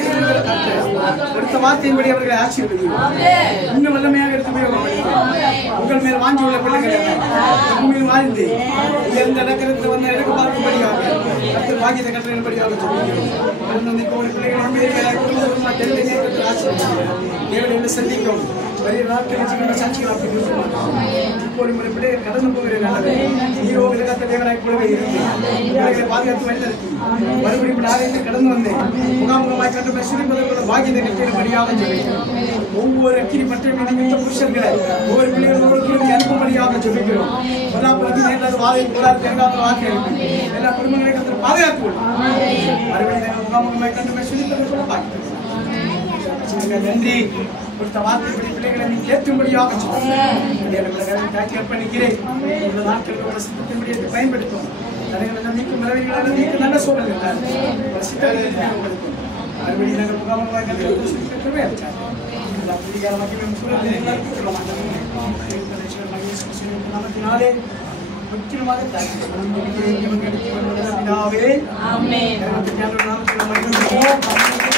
அடுத்த வார்த்தையின்படி அவர்களை ஆசீர்வதிக்கிறோம். இன்னும் வல்லமையாக எடுத்து உங்கள் மேல் வாங்கி உள்ள பிள்ளைகளை பூமியில் வாழ்ந்து உயர்ந்த இடத்திற்கு வந்து எடுக்க பார்க்கும்படியாக அடுத்த பாக்கியத்தை கட்டளையின்படியாக பிள்ளைகளை சந்திக்கும் வரிய நாட்கள் சாட்சிகள் இப்போது முறைப்படி கடந்து போகிறேன். நீரோ விலகத்த தேவனாய் கூடவே இருந்து பாதுகாத்து வழிநடத்தி மறுபடியும் நாளைக்கு கடந்து வந்தேன். முகாமுகமாய் கண்டு சுரிப்பதற்குள்ள பாக்கியத்தை கட்டியபடியாக சொல்லிக்கிறோம். ஒவ்வொரு அக்கினி பற்றிய புருஷர்களை ஒவ்வொரு பிள்ளைகளோடு அனுப்பும்படியாக சொல்லிக்கிறோம். வாதை போராது தேங்காத வாக்கு எல்லா குடும்பங்களையும் பாதுகாத்து மறுபடியும் முகாமுகமாய் கண்டு சுரிப்பதற்குள்ள பாக்கியம் நன்றி. கொடுத்த வார்த்தைப்படி பிள்ளைகளை நீ ஏற்றும்படியாக அர்ப்பணிக்கிறேன். நாட்களுக்கு சித்தத்தின்படி பயன்படுத்தும் நீக்கும் மரவிகளாக நீக்க நல்ல சூழல் மறுபடியும் நாங்கள் முகாமமாக முக்கியமாக பிதாவே ஆமென். நாமத்தில் மகிமை